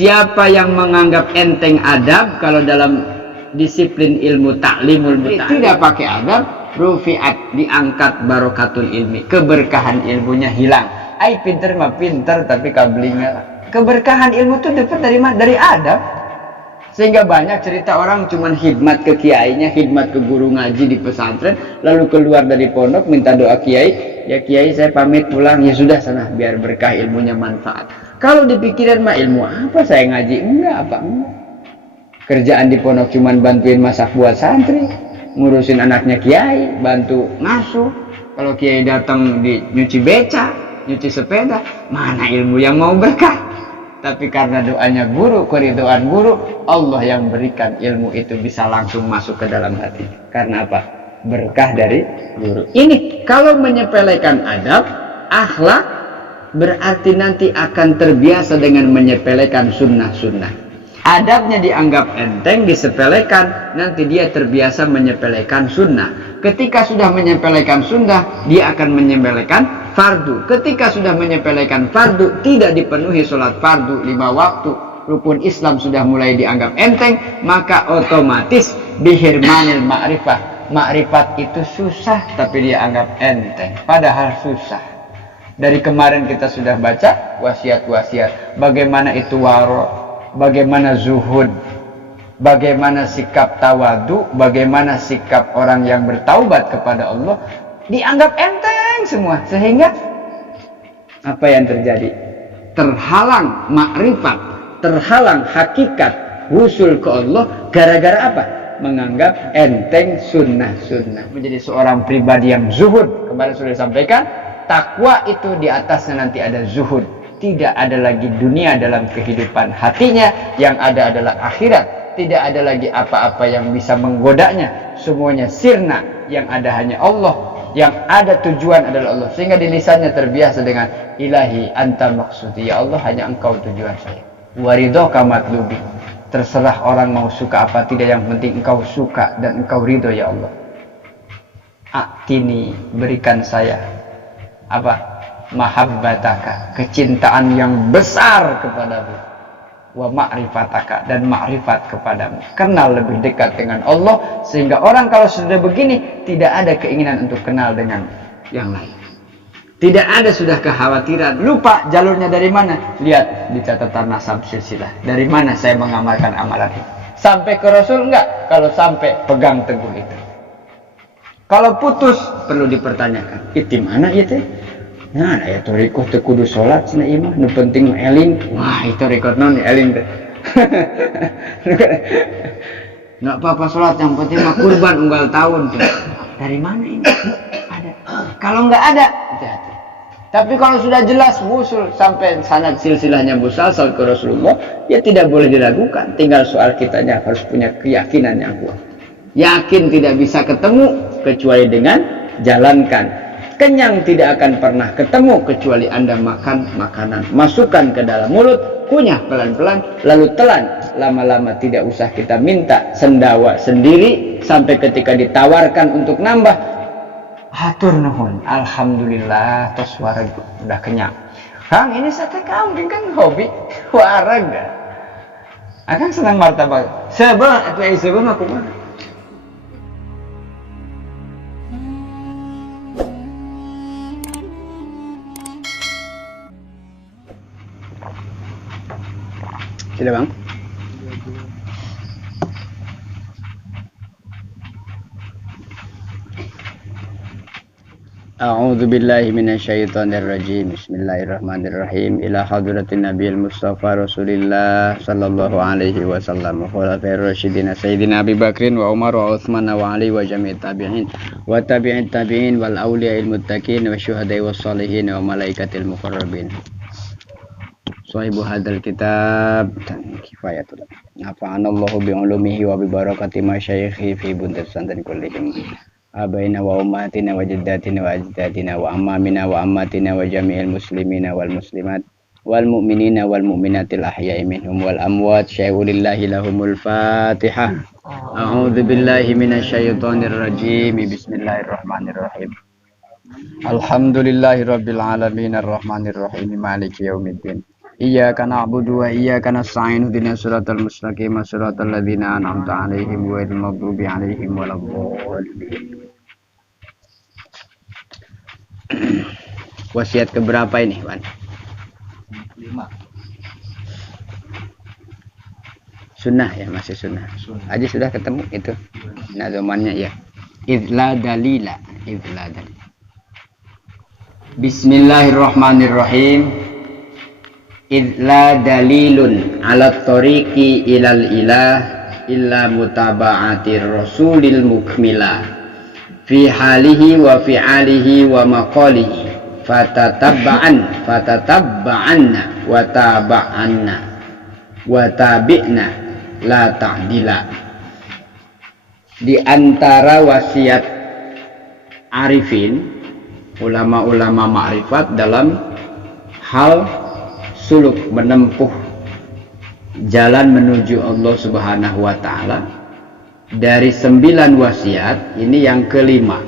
Siapa yang menganggap enteng adab, kalau dalam disiplin ilmu taklimul muta'allim tidak pakai adab, rufi'at, diangkat barokatul ilmi, keberkahan ilmunya hilang. Ai pinter mah pinter tapi kablingnya. Keberkahan ilmu itu dapat dari mana? Dari adab. Sehingga banyak cerita orang cuman khidmat ke kiainya, khidmat ke guru ngaji di pesantren, lalu keluar dari pondok minta doa kiai, ya kiai saya pamit pulang, ya sudah sana biar berkah ilmunya manfaat. Kalau dipikirin mah ilmu apa saya ngaji? Enggak apa enggak. Kerjaan di pondok cuman bantuin masak buat santri, ngurusin anaknya kiai, bantu ngasuh. Kalau kiai datang di nyuci beca, nyuci sepeda, mana ilmu yang mau berkah? Tapi karena doanya guru, keridhaan guru, Allah yang berikan ilmu itu bisa langsung masuk ke dalam hati. Karena apa? Berkah dari guru. Ini kalau menyepelekan adab, akhlak, berarti nanti akan terbiasa dengan menyepelekan sunnah-sunnah. Adabnya dianggap enteng, disepelekan, nanti dia terbiasa menyepelekan sunnah. Ketika sudah menyepelekan sunnah, dia akan menyepelekan fardu. Ketika sudah menyepelekan fardu, tidak dipenuhi sholat fardu 5 waktu, rukun Islam sudah mulai dianggap enteng, maka otomatis bihirmanil ma'rifah. Ma'rifat itu susah, tapi dia anggap enteng, padahal susah. Dari kemarin kita sudah baca wasiat-wasiat, bagaimana itu waro, bagaimana zuhud, bagaimana sikap tawadu, bagaimana sikap orang yang bertaubat kepada Allah, dianggap enteng semua. Sehingga apa yang terjadi? Terhalang makrifat, terhalang hakikat wusul ke Allah gara-gara apa? Menganggap enteng sunnah-sunnah. Menjadi seorang pribadi yang zuhud. Kemarin sudah disampaikan, takwa itu di atasnya nanti ada zuhud. Tidak ada lagi dunia dalam kehidupan hatinya, yang ada adalah akhirat. Tidak ada lagi apa-apa yang bisa menggodanya. Semuanya sirna, yang ada hanya Allah, yang ada tujuan adalah Allah. Sehingga di lisannya terbiasa dengan ilahi anta maksudi, ya Allah hanya engkau tujuan saya. Waridhoka matlubi, terserah orang mau suka apa tidak, yang penting engkau suka dan engkau ridho ya Allah. Aktini, berikan saya apa? Mahabbataka, kecintaan yang besar kepadamu, wa ma'rifataka, dan ma'rifat kepadamu, kenal lebih dekat dengan Allah, sehingga orang kalau sudah begini tidak ada keinginan untuk kenal dengan yang lain, tidak ada sudah kekhawatiran, lupa jalurnya dari mana. Lihat di catatan nasab silsilah, dari mana saya mengamalkan amalan itu, sampai ke Rasul enggak? Kalau sampai, pegang teguh itu. Kalau putus perlu dipertanyakan, itu mana itu? Nah, ya torikoh teu kudu salat cenah ieu mah, nu penting eling. Wah, itu rekod non eling teh. Enggak apa-apa salat, yang penting mah kurban unggal tahun. Dari mana ini? Ada. Kalau enggak ada, hati-hati. Tapi kalau sudah jelas wusul sampai sanad silsilahnya musalsal ke Rasulullah, ya tidak boleh diragukan. Tinggal soal kitanya harus punya keyakinan yang kuat. Yakin tidak bisa ketemu kecuali dengan jalankan. Kenyang tidak akan pernah ketemu kecuali Anda makan makanan, masukkan ke dalam mulut, kunyah pelan-pelan, lalu telan. Lama-lama tidak usah kita minta sendawa sendiri, sampai ketika ditawarkan untuk nambah, hatur nuhun, alhamdulillah, tos wareg udah kenyang. Kang, ini sate kambing kan hobi wareg. Akang senang martabak. Sebab atau sebab aku mah. Tidak bang? A'udzu billahi minasyaitonir rajim. Bismillahirrahmanirrahim. Ila hadratin nabiyil mustafa Rasulillah sallallahu alaihi wasallam wa khulafair rasyidin sayyidina Abi Bakrin wa Umar wa Utsman wa Ali wa jami'it tabi'in wa tabi'it tabi'in wal awliya'il muttaqin wa syuhada'i was sholihin wa malaikatil muqarrabin. Sahibu hadal kitab dan kifayatul. Nafa'anallahu bi'ulumihi wa bi barakati masyayikhi fi buntir santan kullihim. Abaina wa ummatina wa jaddatina wa ajdadina wa ammamina wa ammatina wa jami'il muslimina wal muslimat wal mu'minina wal mu'minatil ahya'i minhum wal amwat syai'ulillahi lahumul fatihah. A'udzu billahi minasyaitonir rajim. Bismillahirrahmanirrahim. Alhamdulillahi rabbil alamin arrahmanir rahim maliki yaumiddin. Iyyaka na'budu wa iyyaka nasta'in ihdinas siratal mustaqim siratal ladzina an'amta 'alaihim ghairil maghdubi 'alaihim waladdallin. Wasiat keberapa ini, Wan? 5. Sunnah ya, masih sunnah. Aja sudah ketemu itu. Nazomannya ya. Idla dalila. Bismillahirrahmanirrahim. Idla dalilun ala tariqi ilal ilah illa mutaba'atir rasulil mukmila fi halihi wa fi'alihi wa maqalihi fatatabba'anna wa taba'anna wa tabi'na la ta'dila. Di antara wasiat arifin, ulama-ulama ma'rifat dalam hal suluk menempuh jalan menuju Allah Subhanahu wa taala, dari 9 wasiat ini yang kelima.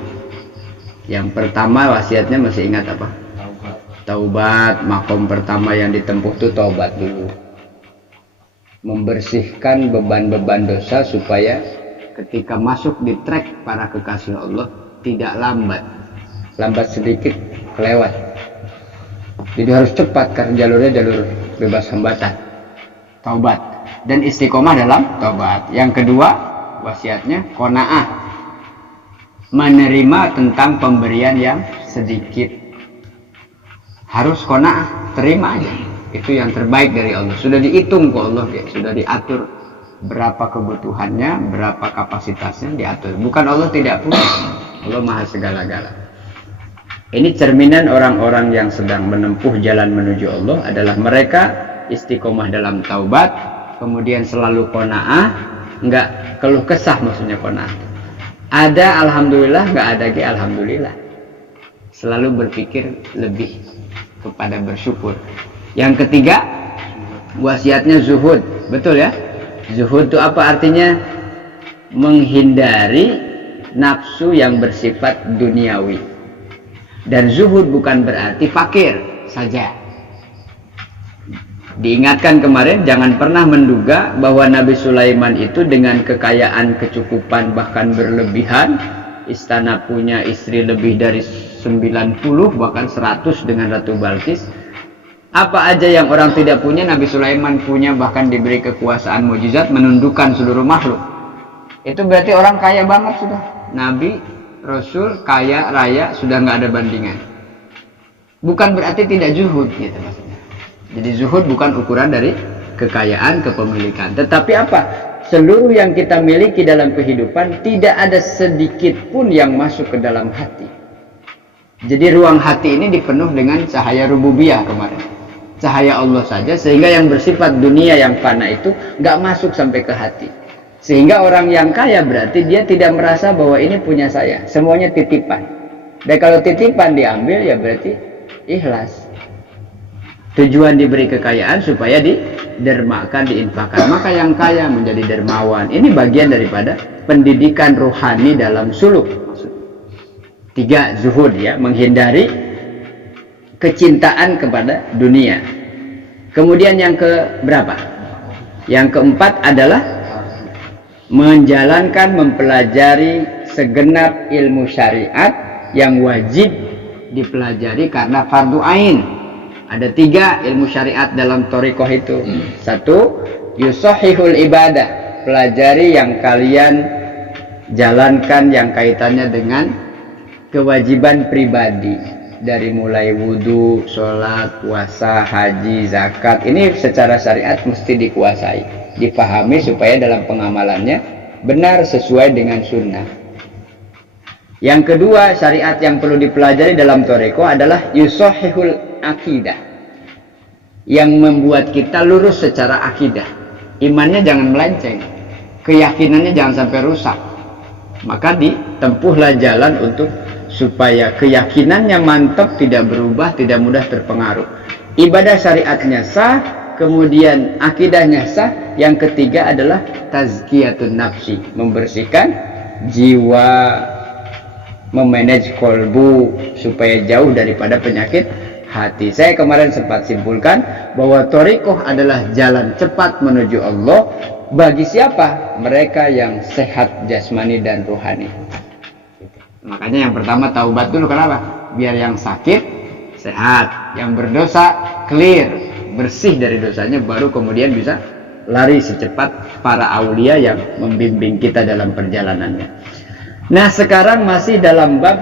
Yang pertama wasiatnya masih ingat apa? Taubat. Makom pertama yang ditempuh itu taubat dulu, membersihkan beban-beban dosa supaya ketika masuk di trek para kekasih Allah tidak lambat sedikit kelewat. Jadi harus cepat karena jalurnya jalur bebas hambatan. Taubat dan istiqomah dalam taubat. Yang kedua wasiatnya qanaah, menerima tentang pemberian yang sedikit. Harus qanaah, terima aja. Itu yang terbaik dari Allah. Sudah dihitung ke Allah, ya. Sudah diatur berapa kebutuhannya, berapa kapasitasnya diatur. Bukan Allah tidak punya. Allah maha segala-gala. Ini cerminan orang-orang yang sedang menempuh jalan menuju Allah adalah mereka istiqomah dalam taubat, kemudian selalu qanaah, enggak keluh kesah, maksudnya qanaah. Ada alhamdulillah, enggak ada alhamdulillah. Selalu berpikir lebih kepada bersyukur. Yang ketiga, wasiatnya zuhud. Betul ya? Zuhud itu apa artinya? Menghindari nafsu yang bersifat duniawi. Dan zuhud bukan berarti fakir saja. Diingatkan kemarin, jangan pernah menduga bahwa Nabi Sulaiman itu dengan kekayaan, kecukupan, bahkan berlebihan, istana punya istri lebih dari 90, bahkan 100 dengan Ratu Balkis. Apa aja yang orang tidak punya, Nabi Sulaiman punya, bahkan diberi kekuasaan mukjizat menundukkan seluruh makhluk. Itu berarti orang kaya banget sudah. Nabi, Rasul, kaya, raya, sudah nggak ada bandingan. Bukan berarti tidak zuhud, gitu maksudnya. Jadi zuhud bukan ukuran dari kekayaan, kepemilikan. Tetapi apa? Seluruh yang kita miliki dalam kehidupan tidak ada sedikit pun yang masuk ke dalam hati. Jadi ruang hati ini dipenuh dengan cahaya rububiyah kemarin. Cahaya Allah saja, sehingga yang bersifat dunia yang fana itu nggak masuk sampai ke hati. Sehingga orang yang kaya berarti dia tidak merasa bahwa ini punya saya. Semuanya titipan. Dan kalau titipan diambil ya berarti ikhlas. Tujuan diberi kekayaan supaya didermakan, diinfakkan. Maka yang kaya menjadi dermawan. Ini bagian daripada pendidikan rohani dalam suluk. 3, zuhud ya. Menghindari kecintaan kepada dunia. Kemudian yang ke berapa? Yang keempat adalah menjalankan, mempelajari segenap ilmu syariat yang wajib dipelajari karena fardu ain. Ada 3 ilmu syariat dalam thariqah itu. 1, yusahihul ibadah, pelajari yang kalian jalankan yang kaitannya dengan kewajiban pribadi, dari mulai wudu, sholat, puasa, haji, zakat. Ini secara syariat mesti dikuasai, dipahami supaya dalam pengamalannya benar sesuai dengan sunnah. Yang kedua, syariat yang perlu dipelajari dalam thariqah adalah yusahihul akidah, yang membuat kita lurus secara akidah. Imannya jangan melenceng, keyakinannya jangan sampai rusak. Maka ditempuhlah jalan untuk supaya keyakinannya mantap, tidak berubah, tidak mudah terpengaruh. Ibadah syariatnya sah, kemudian akidahnya sah. Yang ketiga adalah tazkiyatun nafsi, membersihkan jiwa, memanage kolbu supaya jauh daripada penyakit hati. Saya kemarin sempat simpulkan bahwa thariqah adalah jalan cepat menuju Allah bagi siapa? Mereka yang sehat jasmani dan rohani. Makanya yang pertama taubat dulu, kenapa? Biar yang sakit sehat, yang berdosa clear, bersih dari dosanya, baru kemudian bisa lari secepat para aulia yang membimbing kita dalam perjalanannya. Nah, sekarang masih dalam bab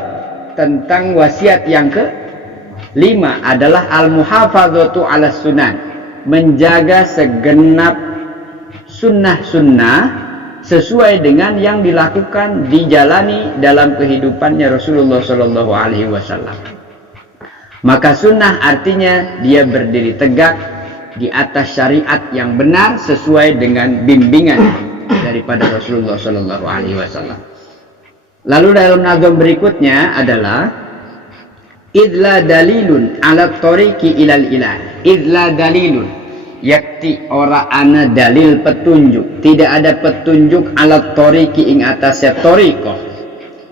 tentang wasiat yang ke-5 adalah al-muhafadzatu 'ala sunan, menjaga segenap sunnah-sunnah sesuai dengan yang dilakukan, dijalani dalam kehidupannya Rasulullah Shallallahu Alaihi Wasallam. Maka sunnah artinya dia berdiri tegak di atas syariat yang benar sesuai dengan bimbingan daripada Rasulullah Shallallahu Alaihi Wasallam. Lalu dalam nazam berikutnya adalah idla dalilun ala tariqi ilal ilah. Idla dalilun yakti ora ana dalil petunjuk, tidak ada petunjuk ala tariqi ing atase tariqah,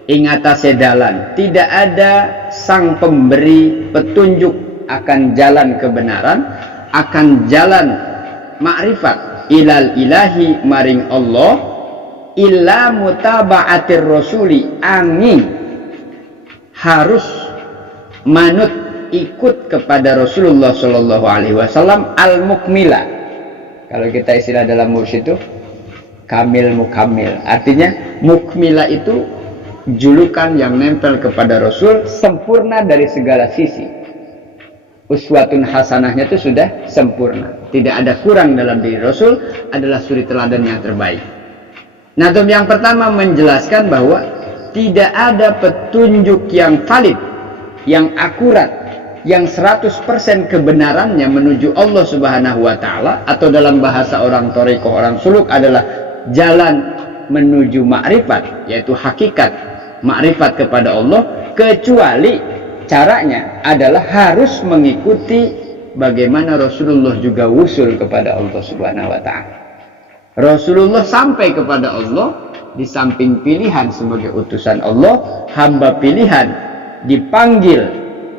ing atase dalan, tidak ada sang pemberi petunjuk akan jalan kebenaran, akan jalan ma'rifat ilal ilahi maring Allah, illa mutaba'atir rasuli, angin harus manut ikut kepada Rasulullah Shallallahu Alaihi Wasallam al-mukmila. Kalau kita istilah dalam mursyid itu kamil mukamil, artinya mukmila itu julukan yang nempel kepada Rasul, sempurna dari segala sisi. Uswatun hasanahnya itu sudah sempurna, tidak ada kurang dalam diri Rasul, adalah suri teladan yang terbaik. Nah, yang pertama menjelaskan bahwa tidak ada petunjuk yang valid, yang akurat, yang 100% kebenarannya menuju Allah Subhanahu wa taala, atau dalam bahasa orang thariqah, orang suluk adalah jalan menuju makrifat, yaitu hakikat makrifat kepada Allah, kecuali caranya adalah harus mengikuti bagaimana Rasulullah juga wusul kepada Allah Subhanahu wa taala. Rasulullah sampai kepada Allah di samping pilihan sebagai utusan Allah, hamba pilihan, dipanggil,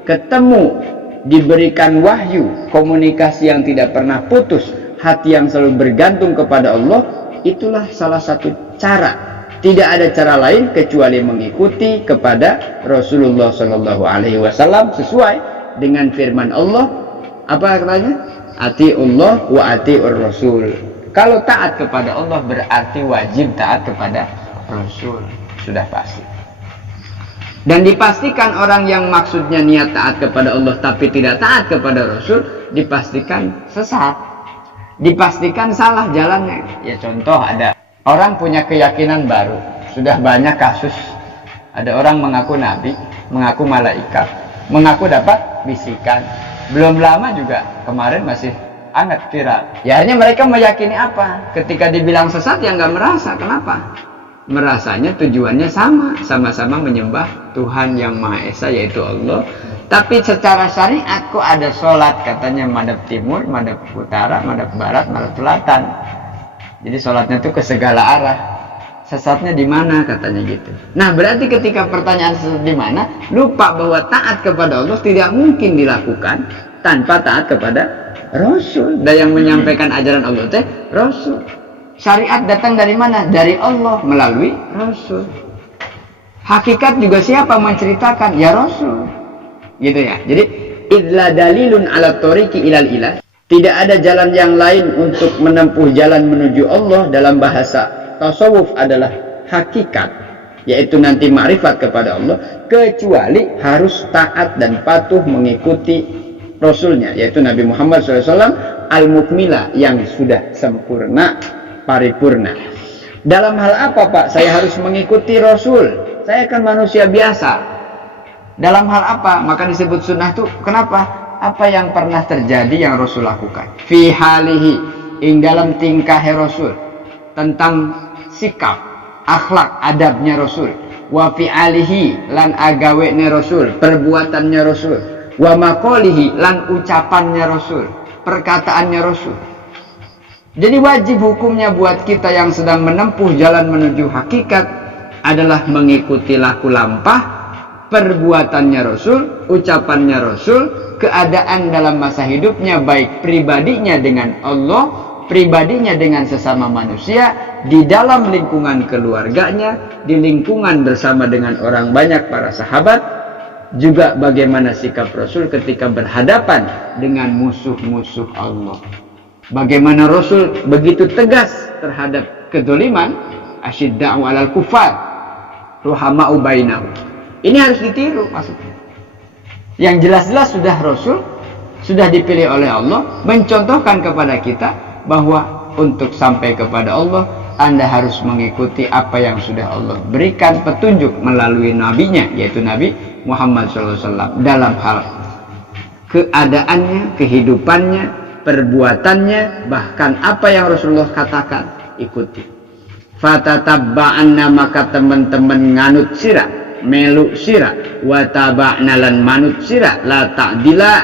ketemu, diberikan wahyu, komunikasi yang tidak pernah putus, hati yang selalu bergantung kepada Allah. Itulah salah satu cara. Tidak ada cara lain kecuali mengikuti kepada Rasulullah Shallallahu Alaihi Wasallam sesuai dengan firman Allah. Apa katanya? Atiullah wa atiur Rasul. Kalau taat kepada Allah berarti wajib taat kepada Rasul. Sudah pasti. Dan dipastikan orang yang maksudnya niat taat kepada Allah tapi tidak taat kepada Rasul, dipastikan sesat, dipastikan salah jalannya. Ya contoh, ada orang punya keyakinan baru, sudah banyak kasus, ada orang mengaku nabi, mengaku malaikat, mengaku dapat bisikan, belum lama juga kemarin masih hangat viral. Ya akhirnya mereka meyakini apa? Ketika dibilang sesat ya nggak merasa. Kenapa? Merasanya tujuannya sama-sama menyembah Tuhan yang Maha Esa, yaitu Allah. Tapi secara syariat kok ada sholat, katanya madhab timur, madhab utara, madhab barat, madhab selatan. Jadi sholatnya itu ke segala arah. Sesatnya di mana katanya gitu. Nah, berarti ketika pertanyaan sesat di mana, lupa bahwa taat kepada Allah tidak mungkin dilakukan tanpa taat kepada Rasul. Dan yang menyampaikan ajaran Allah itu Rasul. Syariat datang dari mana? Dari Allah melalui Rasul. Hakikat juga siapa menceritakan? Ya Rasul. Gitu ya. Jadi idla dalilun ala tariqi ilal ilah. Tidak ada jalan yang lain untuk menempuh jalan menuju Allah. Dalam bahasa tasawuf adalah hakikat, yaitu nanti ma'rifat kepada Allah, kecuali harus taat dan patuh mengikuti Rasulnya, yaitu Nabi Muhammad SAW al-mukmila, yang sudah sempurna, paripurna. Dalam hal apa Pak saya harus mengikuti Rasul? Saya kan manusia biasa. Dalam hal apa? Maka disebut sunnah itu kenapa? Apa yang pernah terjadi yang Rasul lakukan. Fi halihi, ing dalam tingkah Rasul, tentang sikap, akhlak, adabnya Rasul. Wa fi alihi, lan agawene Rasul, perbuatannya Rasul. Wa maqalihi, lan ucapannya Rasul, perkataannya Rasul. Jadi wajib hukumnya buat kita yang sedang menempuh jalan menuju hakikat adalah mengikuti laku lampah perbuatannya Rasul, ucapannya Rasul, keadaan dalam masa hidupnya, baik pribadinya dengan Allah, pribadinya dengan sesama manusia, di dalam lingkungan keluarganya, di lingkungan bersama dengan orang banyak para sahabat, juga bagaimana sikap Rasul ketika berhadapan dengan musuh-musuh Allah. Bagaimana Rasul begitu tegas terhadap kedzaliman, asyidda'u 'alal kufar, ruhama'u bainahum. Ini harus ditiru maksudnya. Yang jelas-jelas sudah Rasul, sudah dipilih oleh Allah, mencontohkan kepada kita bahwa untuk sampai kepada Allah, Anda harus mengikuti apa yang sudah Allah berikan petunjuk melalui nabinya, yaitu Nabi Muhammad SAW, dalam hal keadaannya, kehidupannya, perbuatannya, bahkan apa yang Rasulullah katakan, ikuti. Fatatabba'anna, maka teman-teman nganut sira, melu sira, wa taba'na lan manut sira, la ta'dila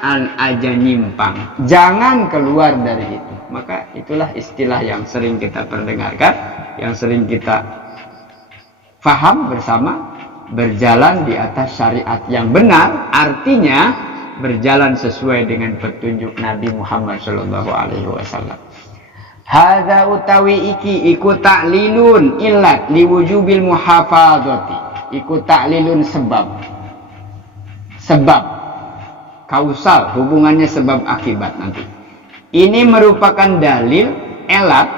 al aja nyimpang, jangan keluar dari itu. Maka itulah istilah yang sering kita perdengarkan, yang sering kita faham bersama, berjalan di atas syariat yang benar, artinya berjalan sesuai dengan petunjuk Nabi Muhammad SAW. Hadza utawi iki iku ta'lilun illat liwujubil muhafadzati, iku ta'lilun sebab kausal, hubungannya sebab akibat nanti. Ini merupakan dalil, elat,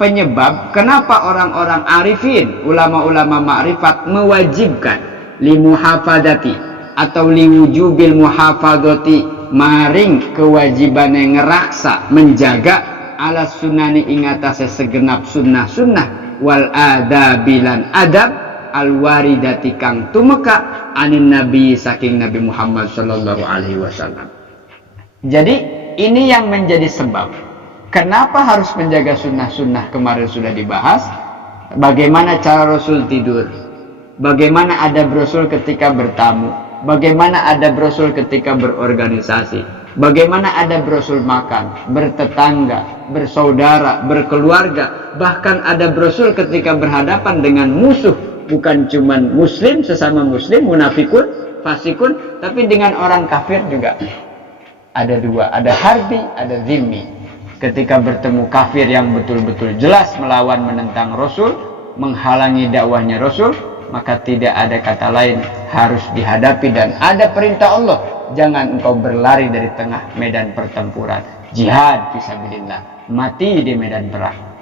penyebab kenapa orang-orang arifin, ulama-ulama ma'rifat mewajibkan limuhafadzati atau liwujubil muhafadzati, maring kewajiban yang ngeraksa, menjaga ala sunani ingatase segenap sunnah-sunnah wal adabilan adab al waridati kang tumeka anin nabi saking Nabi Muhammad sallallahu alaihi wasallam. Jadi ini yang menjadi sebab kenapa harus menjaga sunnah-sunnah. Kemarin sudah dibahas bagaimana cara Rasul tidur, bagaimana adab Rasul ketika bertamu, bagaimana adab Rasul ketika berorganisasi, bagaimana adab Rasul makan, bertetangga, bersaudara, berkeluarga, bahkan adab Rasul ketika berhadapan dengan musuh, bukan cuma muslim, sesama muslim, munafikun, fasikun, tapi dengan orang kafir juga. Ada dua, ada harbi, ada zimmi. Ketika bertemu kafir yang betul-betul jelas melawan, menentang Rasul, menghalangi dakwahnya Rasul, maka tidak ada kata lain, harus dihadapi. Dan ada perintah Allah, jangan engkau berlari dari tengah medan pertempuran, jihad fisabilillah, mati di medan perang.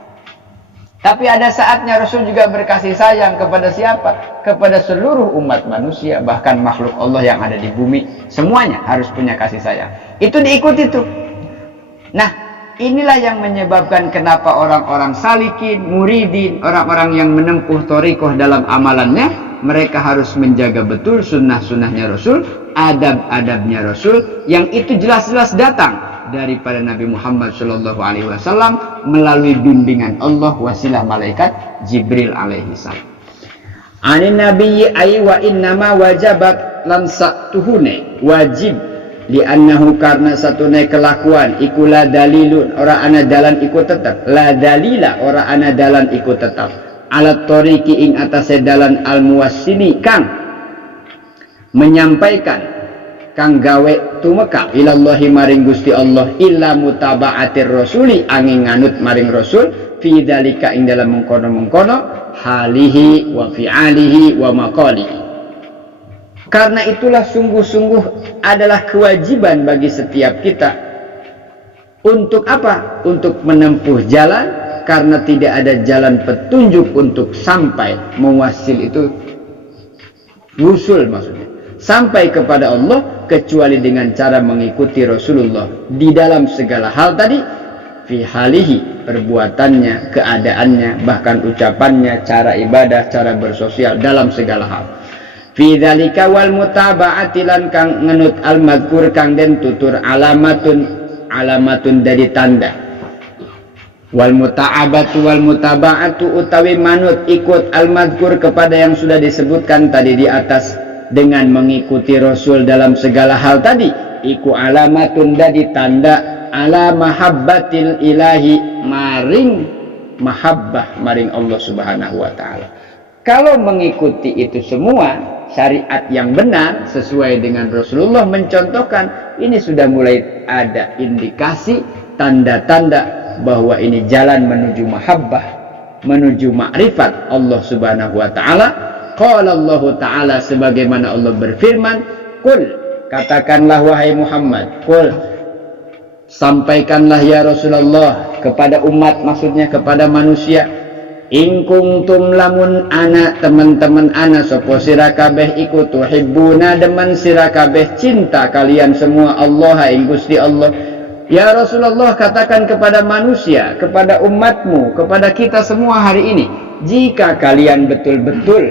Tapi ada saatnya Rasul juga berkasih sayang kepada siapa? Kepada seluruh umat manusia, bahkan makhluk Allah yang ada di bumi, semuanya harus punya kasih sayang. Itu diikuti tuh. Nah, inilah yang menyebabkan kenapa orang-orang salikin, muridin, orang-orang yang menempuh thariqah dalam amalannya, mereka harus menjaga betul sunnah-sunnahnya Rasul, adab-adabnya Rasul, yang itu jelas-jelas datang daripada Nabi Muhammad SAW melalui bimbingan Allah wasilah malaikat Jibril alaihi salam. Anin nabiyyi ay wa innama wajabat lan satuhune wajib li'annahu karena satune kelakuan iku la dalilun ora ana dalan iku tetep, la dalila ora ana dalan iku tetep, ala tariqi ing atase dalan al muwassili kang menyampaikan, kang gawe tumeka ilallahi maring Gusti Allah, illa mutaba'atir rasuli angin nganut maring Rasul, fi dzalika ing dalam mengkono-mengkono halihi wa fi'alihi wa maqalihi. Karena itulah sungguh-sungguh adalah kewajiban bagi setiap kita untuk apa? Untuk menempuh jalan, karena tidak ada jalan petunjuk untuk sampai mewasil itu, wusul maksudnya, sampai kepada Allah kecuali dengan cara mengikuti Rasulullah di dalam segala hal tadi, fi halihi, perbuatannya, keadaannya, bahkan ucapannya, cara ibadah, cara bersosial, dalam segala hal. Fi dzalika wal mutaba'ati lan kang ngenut al madkur kang den tutur alamatun dari tanda. Wal muta'abatu wal mutaba'atu utawi manut ikut al madkur kepada yang sudah disebutkan tadi di atas, dengan mengikuti Rasul dalam segala hal tadi, iku alamatun dadi tanda ala mahabbatil ilahi maring mahabbah maring Allah subhanahu wa ta'ala. Kalau mengikuti itu semua, syariat yang benar sesuai dengan Rasulullah mencontohkan, ini sudah mulai ada indikasi, tanda-tanda bahwa ini jalan menuju mahabbah, menuju ma'rifat Allah Subhanahu wa taala. Qala Allah taala, sebagaimana Allah berfirman, qul, katakanlah wahai Muhammad, qul, sampaikanlah ya Rasulullah kepada umat, maksudnya kepada manusia, in kuntum lamun ana teman-teman ana sapa sira kabeh iku tuhibbuna demen sira kabeh cinta kalian semua Allah ing Gusti Allah. Ya Rasulullah, katakan kepada manusia, kepada umatmu, kepada kita semua hari ini, jika kalian betul-betul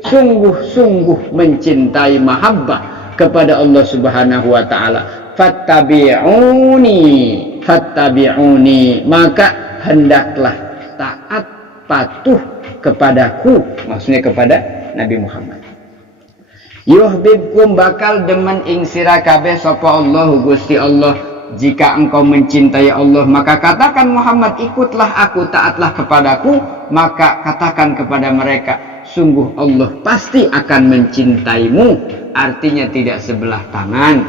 sungguh-sungguh mencintai mahabbah kepada Allah Subhanahu wa taala, fattabi'uni, maka hendaklah taat patuh kepadaku, maksudnya kepada Nabi Muhammad. Yuhibbukum, bakal demen ing sira kabeh sapa Allah Gusti Allah. Jika engkau mencintai Allah, maka katakan Muhammad, ikutlah aku, taatlah kepadaku. Maka katakan kepada mereka, sungguh Allah pasti akan mencintaimu. Artinya tidak sebelah tangan.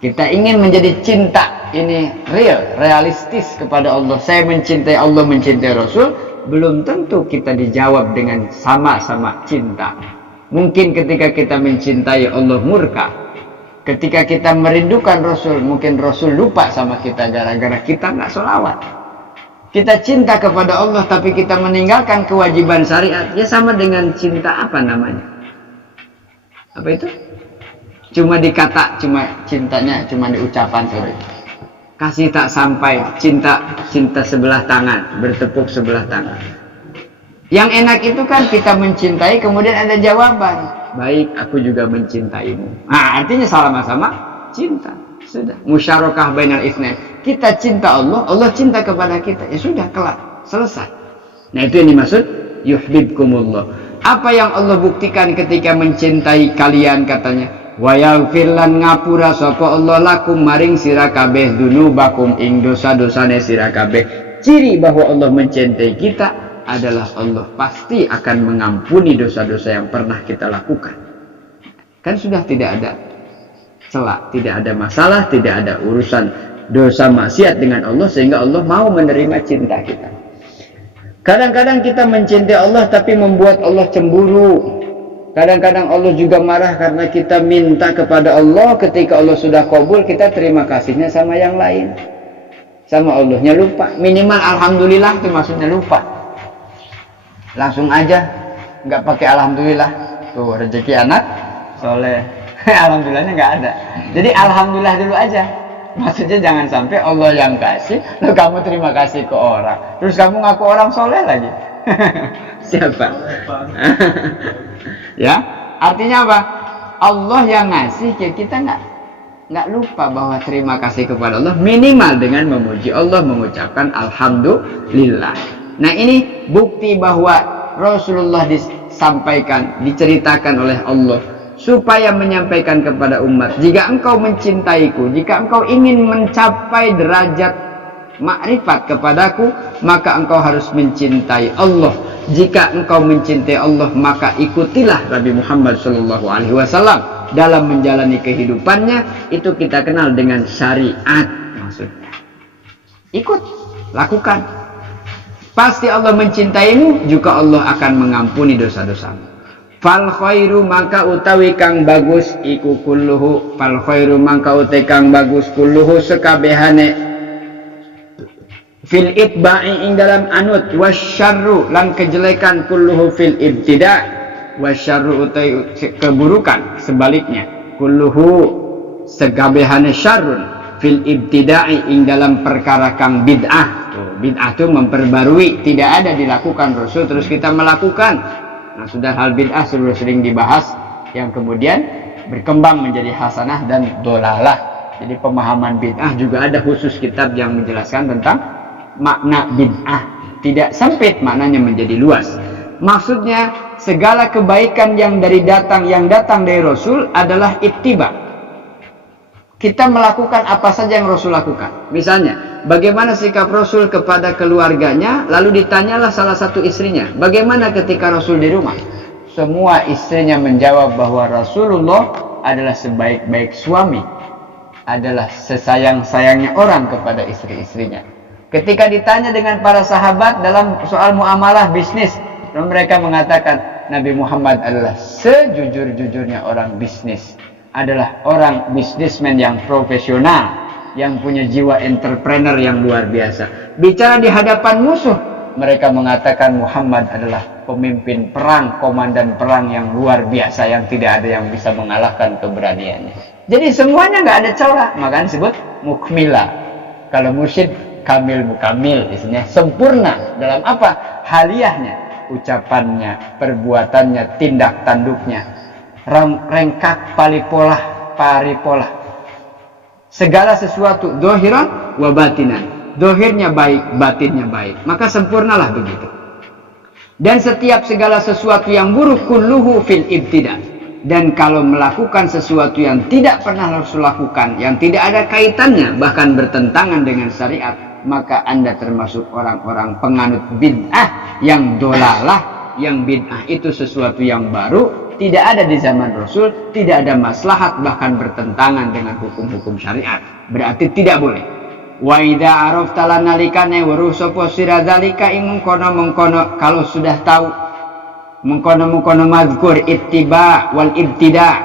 Kita ingin menjadi cinta ini realistis kepada Allah. Saya mencintai Allah, mencintai Rasul. Belum tentu kita dijawab dengan sama-sama cinta. Mungkin ketika kita mencintai Allah murka. Ketika kita merindukan Rasul, mungkin Rasul lupa sama kita gara-gara kita nggak sholawat. Kita cinta kepada Allah tapi kita meninggalkan kewajiban syariat, ya sama dengan cinta apa namanya? Apa itu? Cuma dikata, cuma cintanya cuma di ucapan saja. Kasih tak sampai, cinta sebelah tangan, bertepuk sebelah tangan. Yang enak itu kan kita mencintai kemudian ada jawaban, baik, aku juga mencintaimu. Nah, artinya sama-sama cinta. Sudah, musyarakah bainal itsnain. Kita cinta Allah, Allah cinta kepada kita. Ya sudah, kelar, selesai. Nah, itu yang dimaksud yuhibbukumullah. Apa yang Allah buktikan ketika mencintai kalian, katanya, wa yaghfir lan ngapura sapa Allah lakum maring sira kabeh dunubakum ing dosa-dosane sira kabeh. Ciri bahwa Allah mencintai kita adalah Allah pasti akan mengampuni dosa-dosa yang pernah kita lakukan. Kan sudah tidak ada celah, tidak ada masalah, tidak ada urusan dosa maksiat dengan Allah, sehingga Allah mau menerima cinta kita. Kadang-kadang kita mencintai Allah tapi membuat Allah cemburu. Kadang-kadang Allah juga marah karena kita minta kepada Allah, ketika Allah sudah kabul kita terima kasihnya sama yang lain. Sama Allahnya lupa. Minimal alhamdulillah itu maksudnya lupa. Langsung aja nggak pakai alhamdulillah, tuh rezeki anak soleh. Alhamdulillahnya nggak ada. Jadi alhamdulillah dulu aja. Maksudnya jangan sampai Allah yang kasih, lalu kamu terima kasih ke orang, terus kamu ngaku orang soleh lagi. Siapa? Ya, artinya apa? Allah yang ngasih, ya kita nggak lupa bahwa terima kasih kepada Allah, minimal dengan memuji Allah, mengucapkan alhamdulillah. Nah, ini bukti bahwa Rasulullah disampaikan, diceritakan oleh Allah supaya menyampaikan kepada umat, jika engkau mencintaiku, jika engkau ingin mencapai derajat makrifat kepadaku, maka engkau harus mencintai Allah. Jika engkau mencintai Allah, maka ikutilah Nabi Muhammad SAW dalam menjalani kehidupannya. Itu kita kenal dengan syariat, maksudnya ikut, lakukan. Pasti Allah mencintaimu, juga Allah akan mengampuni dosa-dosamu. Fal khairu, maka utawi kang bagus iku kulluhu, fal khairu maka utawi kang bagus kulluhu sekabehane, fil itba'i ing dalam anut, wasyarru lan kejelekan kulluhu fil ibtida', wasyarru utawi keburukan sebaliknya, kulluhu sekabehane syarrun fil ibtida'i ing dalam perkara kang bid'ah. Bid'ah itu memperbarui, tidak ada dilakukan Rasul terus kita melakukan. Nah, sudah hal bid'ah sudah sering dibahas, yang kemudian berkembang menjadi hasanah dan dolalah. Jadi pemahaman bid'ah juga ada khusus kitab yang menjelaskan tentang makna bid'ah. Tidak sempit, maknanya menjadi luas. Maksudnya segala kebaikan yang datang dari Rasul adalah ittiba. Kita melakukan apa saja yang Rasul lakukan. Misalnya bagaimana sikap Rasul kepada keluarganya. Lalu ditanyalah salah satu istrinya, bagaimana ketika Rasul di rumah? Semua istrinya menjawab bahwa Rasulullah adalah sebaik-baik suami, adalah sesayang-sayangnya orang kepada istri-istrinya. Ketika ditanya dengan para sahabat dalam soal muamalah bisnis, mereka mengatakan Nabi Muhammad adalah sejujur-jujurnya orang bisnis, adalah orang bisnismen yang profesional, yang punya jiwa entrepreneur yang luar biasa. Bicara di hadapan musuh, mereka mengatakan Muhammad adalah pemimpin perang, komandan perang yang luar biasa, yang tidak ada yang bisa mengalahkan keberaniannya. Jadi semuanya nggak ada celah, makanya disebut mukmila. Kalau mursyid kamil mukamil, isinya sempurna dalam apa? Haliyahnya, ucapannya, perbuatannya, tindak tanduknya, rengkak paripolah. Segala sesuatu dohiran wa batinan. Dohirnya baik, batinnya baik. Maka sempurnalah begitu. Dan setiap segala sesuatu yang buruk kulluhu fil ibtida'. Dan kalau melakukan sesuatu yang tidak pernah Rasul lakukan, yang tidak ada kaitannya, bahkan bertentangan dengan syariat, maka Anda termasuk orang-orang penganut bid'ah yang dolalah, yang bid'ah itu sesuatu yang baru, tidak ada di zaman Rasul, tidak ada maslahat, bahkan bertentangan dengan hukum-hukum syariat. Berarti tidak boleh. Wa idza arafta lanalikane warusopo siradalika mengkono kalau sudah tahu mengkono mazkur ittiba wal ibtida.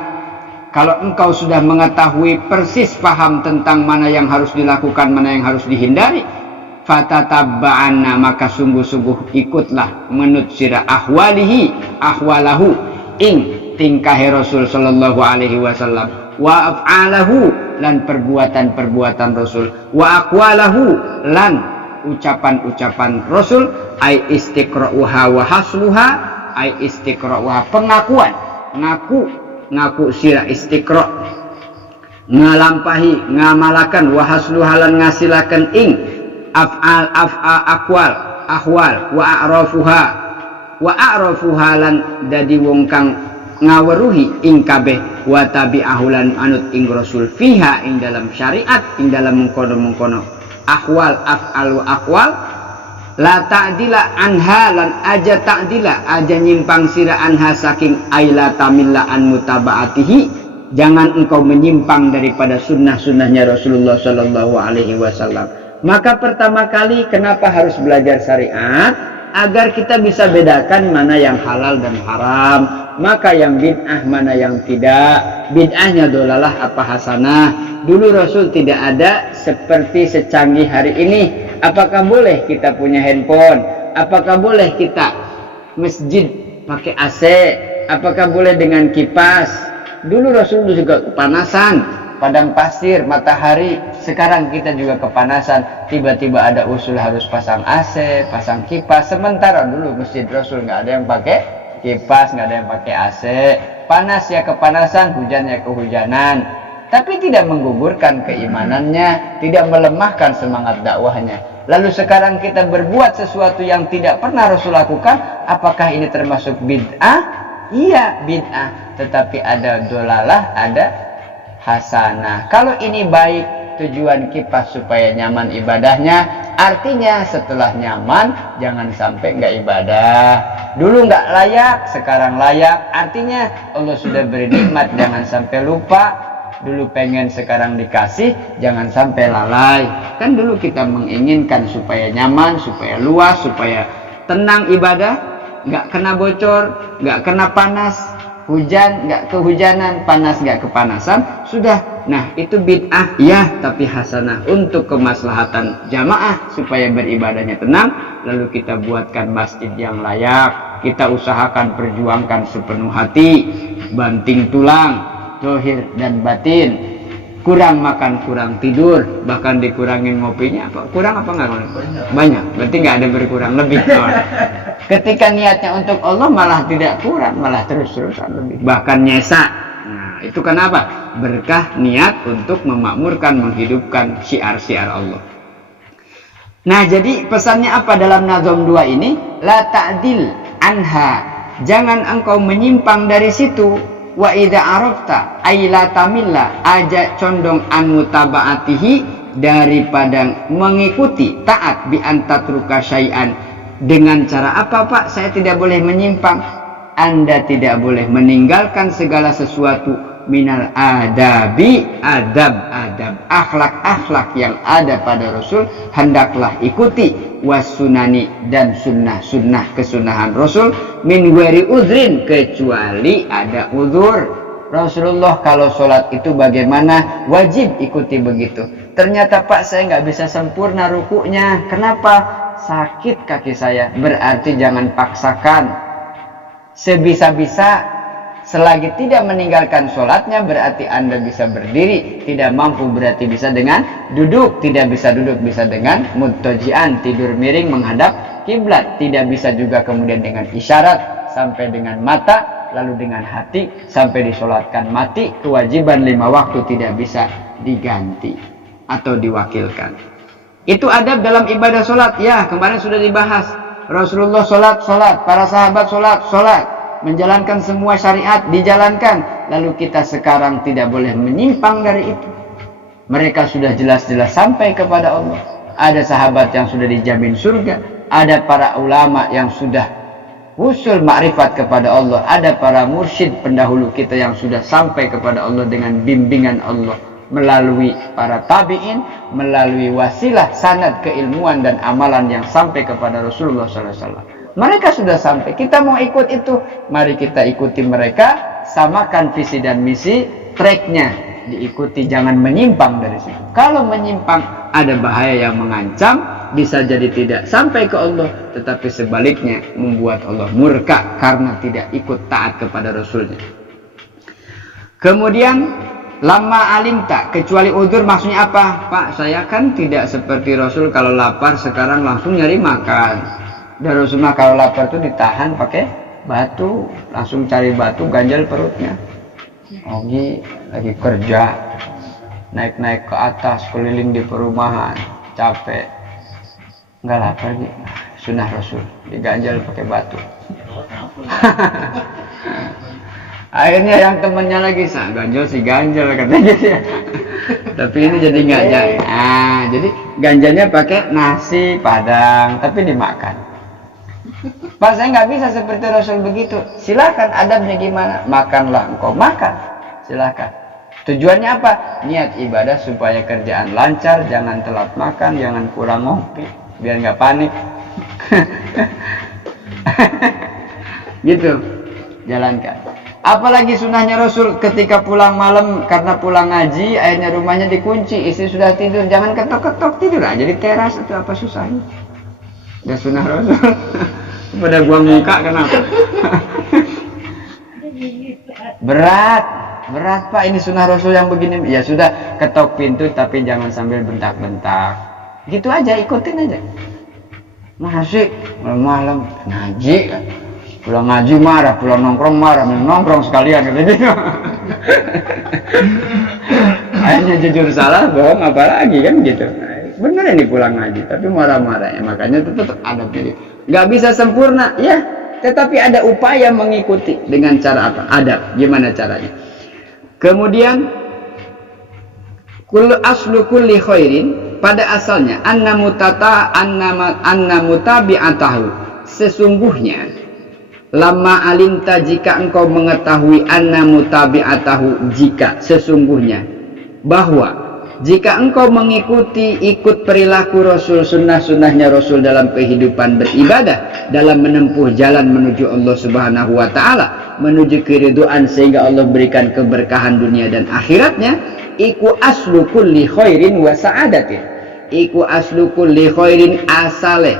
Kalau engkau sudah mengetahui persis paham tentang mana yang harus dilakukan, mana yang harus dihindari, fatatabba'anna, maka sungguh-sungguh ikutlah menut sira ahwalahu ing tingkahe Rasul sallallahu alaihi wasallam, wa af'alahu lan perbuatan-perbuatan Rasul, wa aqwalahu lan ucapan-ucapan Rasul, ai istiqra'uha wa hasluha, ai istiqra'uha pengakuan, ngaku sira istiqra' ngalampahi ngamalakan, wa hasluha lan ngasilakan ing aqwal ahwal, wa a'rafuha lan dadi wong kang ngaweruhi ing kabeh, wa tabi'ahu lan anut ing Rasul fiha ing dalam syariat, ing dalam mengkono-mengkono ahwal af'al wa aqwal, la ta'dila anha lan aja ta'dila aja nyimpang sira anha saking aila tamilla an mutaba'atihi, jangan engkau menyimpang daripada sunnah-sunnahnya Rasulullah sallallahu alaihi wasallam. Maka pertama kali kenapa harus belajar syariat? Agar kita bisa bedakan mana yang halal dan haram, maka yang bid'ah mana yang tidak. Bid'ahnya dolalah apa hasanah. Dulu Rasul tidak ada seperti secanggih hari ini. Apakah boleh kita punya handphone? Apakah boleh kita masjid pakai AC? Apakah boleh dengan kipas? Dulu Rasul juga kepanasan, padang pasir, matahari. Sekarang kita juga kepanasan, tiba-tiba ada usul harus pasang AC, pasang kipas. Sementara dulu masjid Rasul nggak ada yang pakai kipas, nggak ada yang pakai AC. Panas ya kepanasan, hujan ya kehujanan. Tapi tidak menggugurkan keimanannya, tidak melemahkan semangat dakwahnya. Lalu sekarang kita berbuat sesuatu yang tidak pernah Rasul lakukan, apakah ini termasuk bid'ah? Iya, bid'ah. Tetapi ada dolalah, ada hasanah. Kalau ini baik, tujuan kipas supaya nyaman ibadahnya, artinya setelah nyaman jangan sampai nggak ibadah. Dulu nggak layak, sekarang layak, artinya Allah sudah beri nikmat, jangan sampai lupa. Dulu pengen, sekarang dikasih, jangan sampai lalai. Kan dulu kita menginginkan supaya nyaman, supaya luas, supaya tenang ibadah, nggak kena bocor, nggak kena panas, hujan nggak kehujanan, panas nggak kepanasan, sudah. Nah itu bid'ah, ya, tapi hasanah untuk kemaslahatan jamaah supaya beribadahnya tenang. Lalu kita buatkan masjid yang layak, kita usahakan perjuangkan sepenuh hati, banting tulang, zahir dan batin. Kurang makan, kurang tidur, bahkan dikurangin ngopinya. Kurang apa enggak? Banyak, berarti nggak ada berkurang, lebih. Ketika niatnya untuk Allah malah tidak kurang, malah terus-terusan lebih, bahkan nyesa. Nah itu kenapa? Berkah niat untuk memakmurkan, menghidupkan syiar-syiar Allah. Nah jadi pesannya apa dalam Nazom 2 ini? La ta'dil anha, jangan engkau menyimpang dari situ. Wa idza arafta ay la tamilla, aja condong an mutaba'atihi, daripada mengikuti taat bi antatruka syai'an. Dengan cara apa Pak? Saya tidak boleh menyimpang. Anda tidak boleh meninggalkan segala sesuatu minal adabi, adab-adab, akhlak-akhlak yang ada pada Rasul hendaklah ikuti, wasunani dan sunnah-sunnah kesunahan Rasul min ghairi udhrin, kecuali ada uzur. Rasulullah kalau sholat itu bagaimana? Wajib ikuti begitu. Ternyata Pak saya nggak bisa sempurna rukuknya. Kenapa? Sakit kaki saya. Berarti jangan paksakan. Sebisa-bisa selagi tidak meninggalkan sholatnya berarti Anda bisa berdiri. Tidak mampu berarti bisa dengan duduk. Tidak bisa duduk bisa dengan muttaji'an, tidur miring menghadap kiblat. Tidak bisa juga kemudian dengan isyarat sampai dengan mata. Lalu dengan hati sampai disolatkan mati. Kewajiban 5 waktu tidak bisa diganti atau diwakilkan. Itu adab dalam ibadah solat. Ya, kemarin sudah dibahas. Rasulullah solat, para sahabat solat, menjalankan semua syariat dijalankan. Lalu kita sekarang tidak boleh menyimpang dari itu. Mereka sudah jelas-jelas sampai kepada Allah. Ada sahabat yang sudah dijamin surga. Ada para ulama yang sudah usul makrifat kepada Allah. Ada para mursyid pendahulu kita yang sudah sampai kepada Allah dengan bimbingan Allah melalui para tabi'in, melalui wasilah sanad keilmuan dan amalan yang sampai kepada Rasulullah SAW. Mereka sudah sampai. Kita mau ikut itu, mari kita ikuti mereka. Samakan visi dan misi, tracknya diikuti, jangan menyimpang dari situ. Kalau menyimpang ada bahaya yang mengancam. Bisa jadi tidak sampai ke Allah, tetapi sebaliknya membuat Allah murka karena tidak ikut taat kepada Rasulnya. Kemudian lama alimta, kecuali udzur maksudnya apa? Pak, saya kan tidak seperti Rasul kalau lapar sekarang langsung nyari makan. Dan Rasulullah kalau lapar itu ditahan pakai batu, langsung cari batu ganjal perutnya. Ogi lagi kerja, naik-naik ke atas, keliling di perumahan, capek. Enggak lapar gitu. Sunnah Rasul diganjal pakai batu. Akhirnya yang temennya lagi ganjal si ganjal katanya gitu ya. Tapi ini jadi nggak jadi. Jadi ganjalnya pakai nasi padang tapi dimakan. Pak saya nggak bisa seperti Rasul begitu. Silakan adabnya gimana? Makanlah engkau makan. Silakan. Tujuannya apa? Niat ibadah supaya kerjaan lancar, jangan telat makan, jangan kurang ngopi. Biar nggak panik. Gitu, jalankan. Apalagi sunnahnya Rasul ketika pulang malam karena pulang ngaji, akhirnya rumahnya dikunci, istri sudah tidur, jangan ketok-ketok, tidur aja di teras. Itu apa susahnya? Ya sunnah Rasul. Pada buang muka kenapa? Berat Pak, ini sunnah Rasul yang begini. Ya sudah, ketok pintu tapi jangan sambil bentak-bentak. Gitu aja, ikutin aja. Masih malam ngaji, pulang ngaji marah, pulang nongkrong marah, nongkrong sekalian gitu. Akhirnya jujur salah, bohong apalagi kan gitu. Bener ini pulang ngaji, tapi marah-marah ya. Makanya tetap ada pilih. Nggak bisa sempurna, ya. Tetapi ada upaya mengikuti dengan cara apa? Adab. Gimana caranya? Kemudian, kullu aslu kulli khairin. Pada asalnya anna mutabi'atahu, sesungguhnya lama alimta, jika engkau mengetahui anna mutabi'atahu, jika sesungguhnya bahwa jika engkau ikut perilaku Rasul, sunnah-sunnahnya Rasul dalam kehidupan beribadah, dalam menempuh jalan menuju Allah Subhanahu wa ta'ala, menuju keridhaan sehingga Allah berikan keberkahan dunia dan akhiratnya, iku aslu kulli khairin wa sa'adatin. Iku aslu kulli khairin, asale,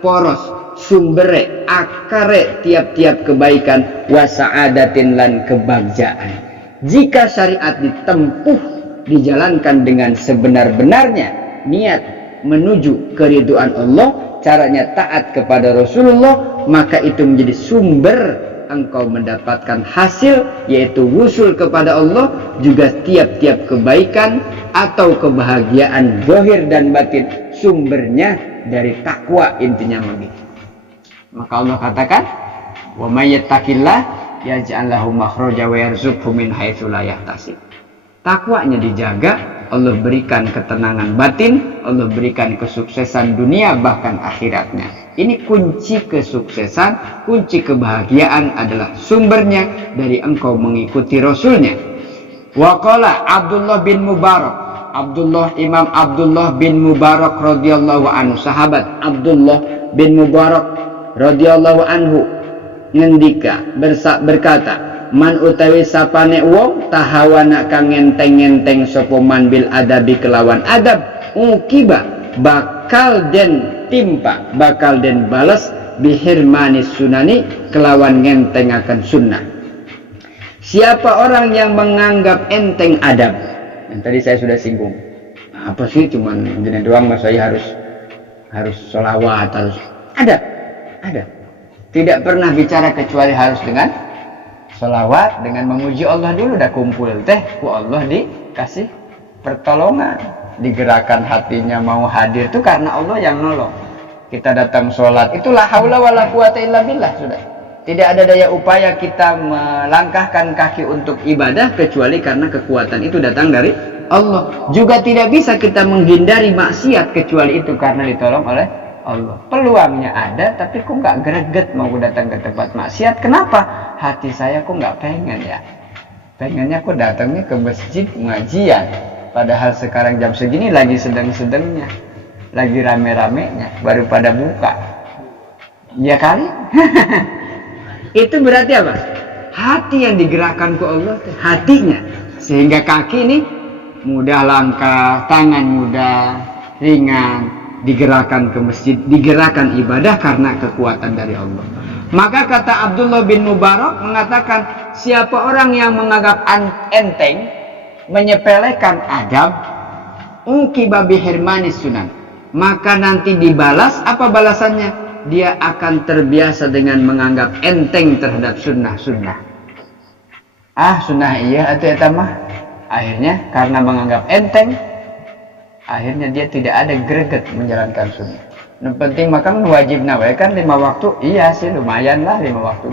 poros, sumbere, akare tiap-tiap kebaikan, wa sa'adatin lan kebahagiaan. Jika syariat ditempuh, dijalankan dengan sebenar-benarnya, niat menuju keridhaan Allah, caranya taat kepada Rasulullah, maka itu menjadi sumber engkau mendapatkan hasil, yaitu wusul kepada Allah, juga tiap-tiap kebaikan atau kebahagiaan zahir dan batin sumbernya dari takwa, intinya begitu. Maka Allah katakan, wa may yattaqillah yaj'al lahu makhraja wa yarzuqhu min haitsu la yahtasib. takwanya dijaga, Allah berikan ketenangan batin, Allah berikan kesuksesan dunia bahkan akhiratnya. Ini kunci kesuksesan, kunci kebahagiaan adalah sumbernya dari engkau mengikuti Rasulnya. Waqala Abdullah bin Mubarak, Imam Abdullah bin Mubarak radhiyallahu anhu, sahabat Abdullah bin Mubarak radhiyallahu anhu ngendika berkata, man utawi sapane wong tahawana kang ngenteng-ngenteng sapa man bil adabi kelawan adab, ukiba bakal den timpa, bakal den balas bihirmanis sunani kelawan ngentengaken sunnah. Siapa orang yang menganggap enteng adab, yang tadi saya sudah singgung, apa sih cuman gini doang mas, saya harus sholawat, harus adab, tidak pernah bicara kecuali harus dengan sholawat, dengan memuji Allah dulu. Udah kumpul teh ku Allah dikasih pertolongan, digerakkan hatinya mau hadir itu karena Allah yang nolong. Kita datang sholat itulah haula wala quwata illa billah, sudah tidak ada daya upaya kita melangkahkan kaki untuk ibadah kecuali karena kekuatan itu datang dari Allah. Juga tidak bisa kita menghindari maksiat kecuali itu karena ditolong oleh Allah. Peluangnya ada, tapi kok nggak greget mau datang ke tempat maksiat. Kenapa? Hati saya kok nggak pengen ya. Pengennya kok datangnya ke masjid ngajian. Padahal sekarang jam segini lagi sedang-sedangnya, lagi rame-ramenya, baru pada buka. Ya kali? Itu berarti apa? Hati yang digerakkan ke Allah, hatinya. Sehingga kaki ini mudah langkah, tangan mudah, ringan, digerakkan ke masjid, digerakkan ibadah karena kekuatan dari Allah. Maka kata Abdullah bin Mubarak mengatakan, siapa orang yang menganggap enteng, menyepelekan adab, uqiba bihirmanis sunan, maka nanti dibalas, apa balasannya? Dia akan terbiasa dengan menganggap enteng terhadap sunnah-sunnah. Sunnah iya atau etamah. Akhirnya karena menganggap enteng, akhirnya dia tidak ada greget menjalankan sunnah. Yang penting makan wajib nawai kan 5 waktu. Iya sih lumayan lah 5 waktu.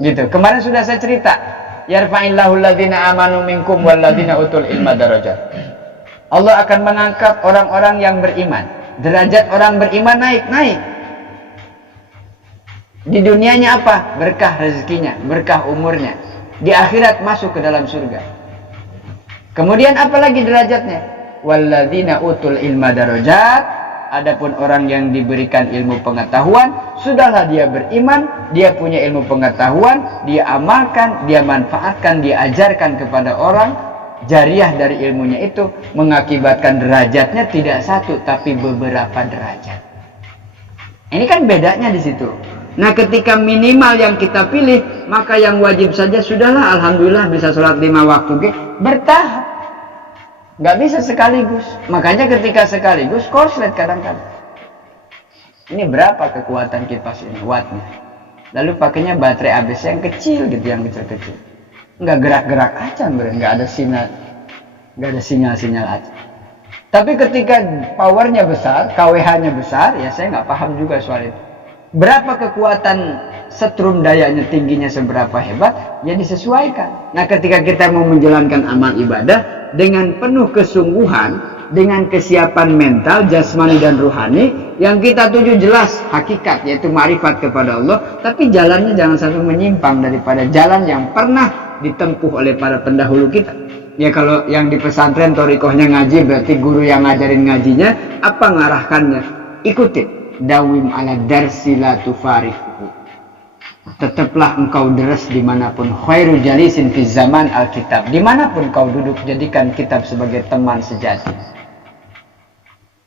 Gitu. Kemarin sudah saya cerita. Yarfa'illahu alladhina amanu minkum walladhina utul ilma darajat. Allah akan mengangkat orang-orang yang beriman. Derajat orang beriman naik. Di dunianya apa? Berkah rezekinya, berkah umurnya. Di akhirat masuk ke dalam surga. Kemudian apa lagi derajatnya? Walladzina utul ilma darajat. Adapun orang yang diberikan ilmu pengetahuan, sudahlah dia beriman, dia punya ilmu pengetahuan, dia amalkan, dia manfaatkan, dia ajarkan kepada orang. Jariah dari ilmunya itu mengakibatkan derajatnya tidak satu tapi beberapa derajat. Ini kan bedanya di situ. Nah, ketika minimal yang kita pilih, maka yang wajib saja sudahlah, alhamdulillah bisa sholat 5 waktu bertahap. Nggak bisa sekaligus. Makanya ketika sekaligus korslet kadang-kadang. Ini berapa kekuatan kipas ini wattnya? Lalu pakainya baterai ABC yang kecil gitu, yang kecil-kecil. Nggak gerak-gerak aja, nggak ada sinyal aja. Tapi ketika powernya besar, KWH-nya besar, ya saya nggak paham juga soal itu. Berapa kekuatan setrum dayanya, tingginya seberapa hebat, ya disesuaikan. Nah, ketika kita mau menjalankan amal ibadah dengan penuh kesungguhan, dengan kesiapan mental, jasmani dan rohani, yang kita tuju jelas hakikat, yaitu ma'rifat kepada Allah, tapi jalannya jangan sampai menyimpang daripada jalan yang pernah ditempuh oleh para pendahulu kita. Ya kalau yang di pesantren torikohnya ngaji, berarti guru yang ngajarin ngajinya apa ngarahkannya? Ikutin. Dawim ala darsi la tufariquhu. Tetaplah engkau deres dimanapun. Khairu jalisin fi zaman alkitab. Dimanapun kau duduk, jadikan kitab sebagai teman sejati.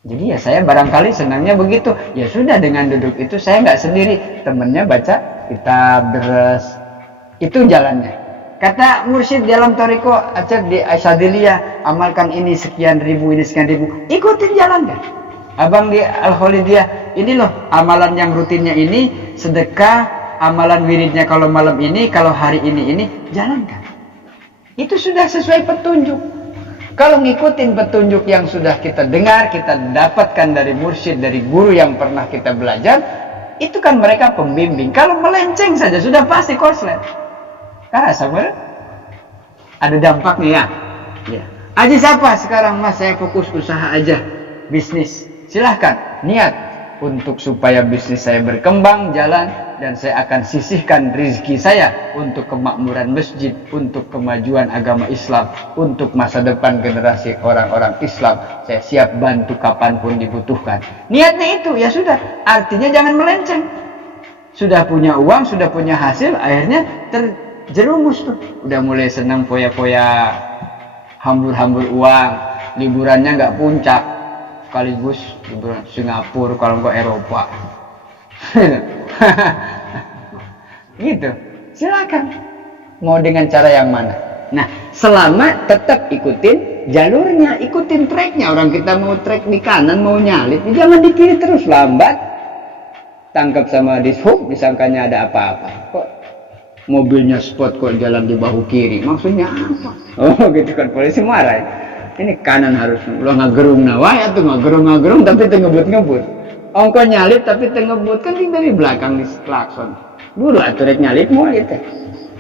Jadi ya saya barangkali senangnya begitu. Ya sudah, dengan duduk itu saya nggak sendiri, temennya baca kitab deres. Itu jalannya. Kata mursyid dalam toriko acak di Aisyadiliyah, amalkan ini sekian ribu, ini sekian ribu, ikutin jalan kan. Abang di Al-Khalidiyah, ini loh amalan yang rutinnya ini, sedekah, amalan wiridnya kalau malam ini, kalau hari ini, jalankan. Itu sudah sesuai petunjuk. Kalau ngikutin petunjuk yang sudah kita dengar, kita dapatkan dari mursyid, dari guru yang pernah kita belajar, itu kan mereka pembimbing. Kalau melenceng saja sudah pasti korslet. Karena sabar. Ada dampaknya ya. Ya. Aji siapa sekarang Mas? Saya fokus usaha aja, bisnis. Silahkan niat untuk supaya bisnis saya berkembang jalan dan saya akan sisihkan rezeki saya untuk kemakmuran masjid, untuk kemajuan agama Islam, untuk masa depan generasi orang-orang Islam. Saya siap bantu kapanpun dibutuhkan. Niatnya itu ya sudah. Artinya jangan melenceng. Sudah punya uang, sudah punya hasil, akhirnya terjerumus tuh. Udah mulai senang foya-foya, hambur-hambur uang, liburannya nggak puncak, sekaligus liburan Singapura kalau nggak Eropa. Gitu. Silakan. Mau dengan cara yang mana? Nah, selama tetap ikutin jalurnya, ikutin tracknya. Orang kita mau track di kanan, mau nyalip, jangan di kiri terus, lambat. Tangkap sama dishub, disangkanya ada apa-apa. Kok mobilnya spot kok jalan di bahu kiri? Maksudnya apa? Oh, gitu kan, polisi marah ya. Ini kanan harus, lo ngagerung nawai atau ngagerung tapi tengebut-ngebut. Ongko nyalip tapi tengebut kan dari belakang di klakson. Dulu aturek nyalip mau gitu.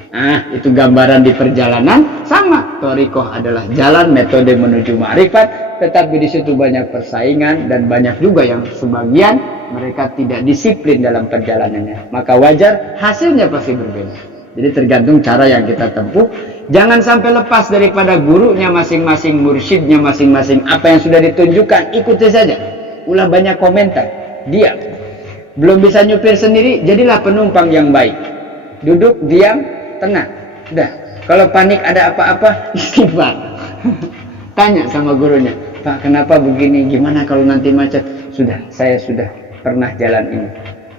Nah, itu gambaran di perjalanan sama. Thariqah adalah jalan metode menuju ma'rifat, tetapi di situ banyak persaingan dan banyak juga yang sebagian mereka tidak disiplin dalam perjalanannya. Maka wajar hasilnya pasti berbeda. Jadi tergantung cara yang kita tempuh. Jangan sampai lepas daripada gurunya masing-masing, mursyidnya masing-masing. Apa yang sudah ditunjukkan, ikuti saja. Ulah banyak komentar. Diam. Belum bisa nyupir sendiri, jadilah penumpang yang baik. Duduk, diam, tenang. Udah. Kalau panik ada apa-apa, istighfar. Tanya sama gurunya, Pak, kenapa begini? Gimana kalau nanti macet? Sudah, saya sudah pernah jalan ini.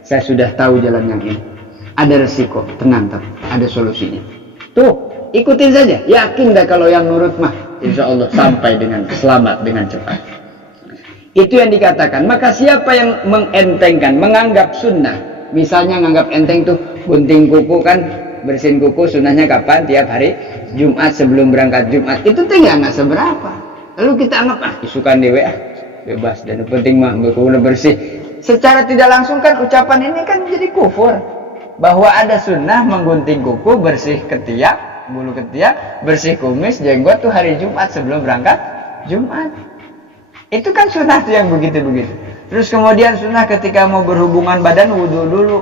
Saya sudah tahu jalan yang ini. Ada resiko, tenang tapi ada solusinya. Tuh, ikutin saja. Yakin dah kalau yang nurut mah, insya Allah sampai dengan selamat dengan cepat. Itu yang dikatakan. Maka siapa yang mengentengkan, menganggap sunnah, misalnya menganggap enteng tuh gunting kuku kan, bersihin kuku sunnahnya kapan? Tiap hari Jumat sebelum berangkat Jumat. Itu tuh ya nggak seberapa. Lalu kita anggap isukan dewe bebas dan penting mah kuku bersih. Secara tidak langsung kan ucapan ini kan jadi kufur. Bahwa ada sunnah menggunting kuku, bersih ketiak, bulu ketiak, bersih kumis, jenggot tuh hari Jumat sebelum berangkat Jumat. Itu kan sunnah tuh yang begitu-begitu. Terus kemudian sunnah ketika mau berhubungan badan wudhu dulu.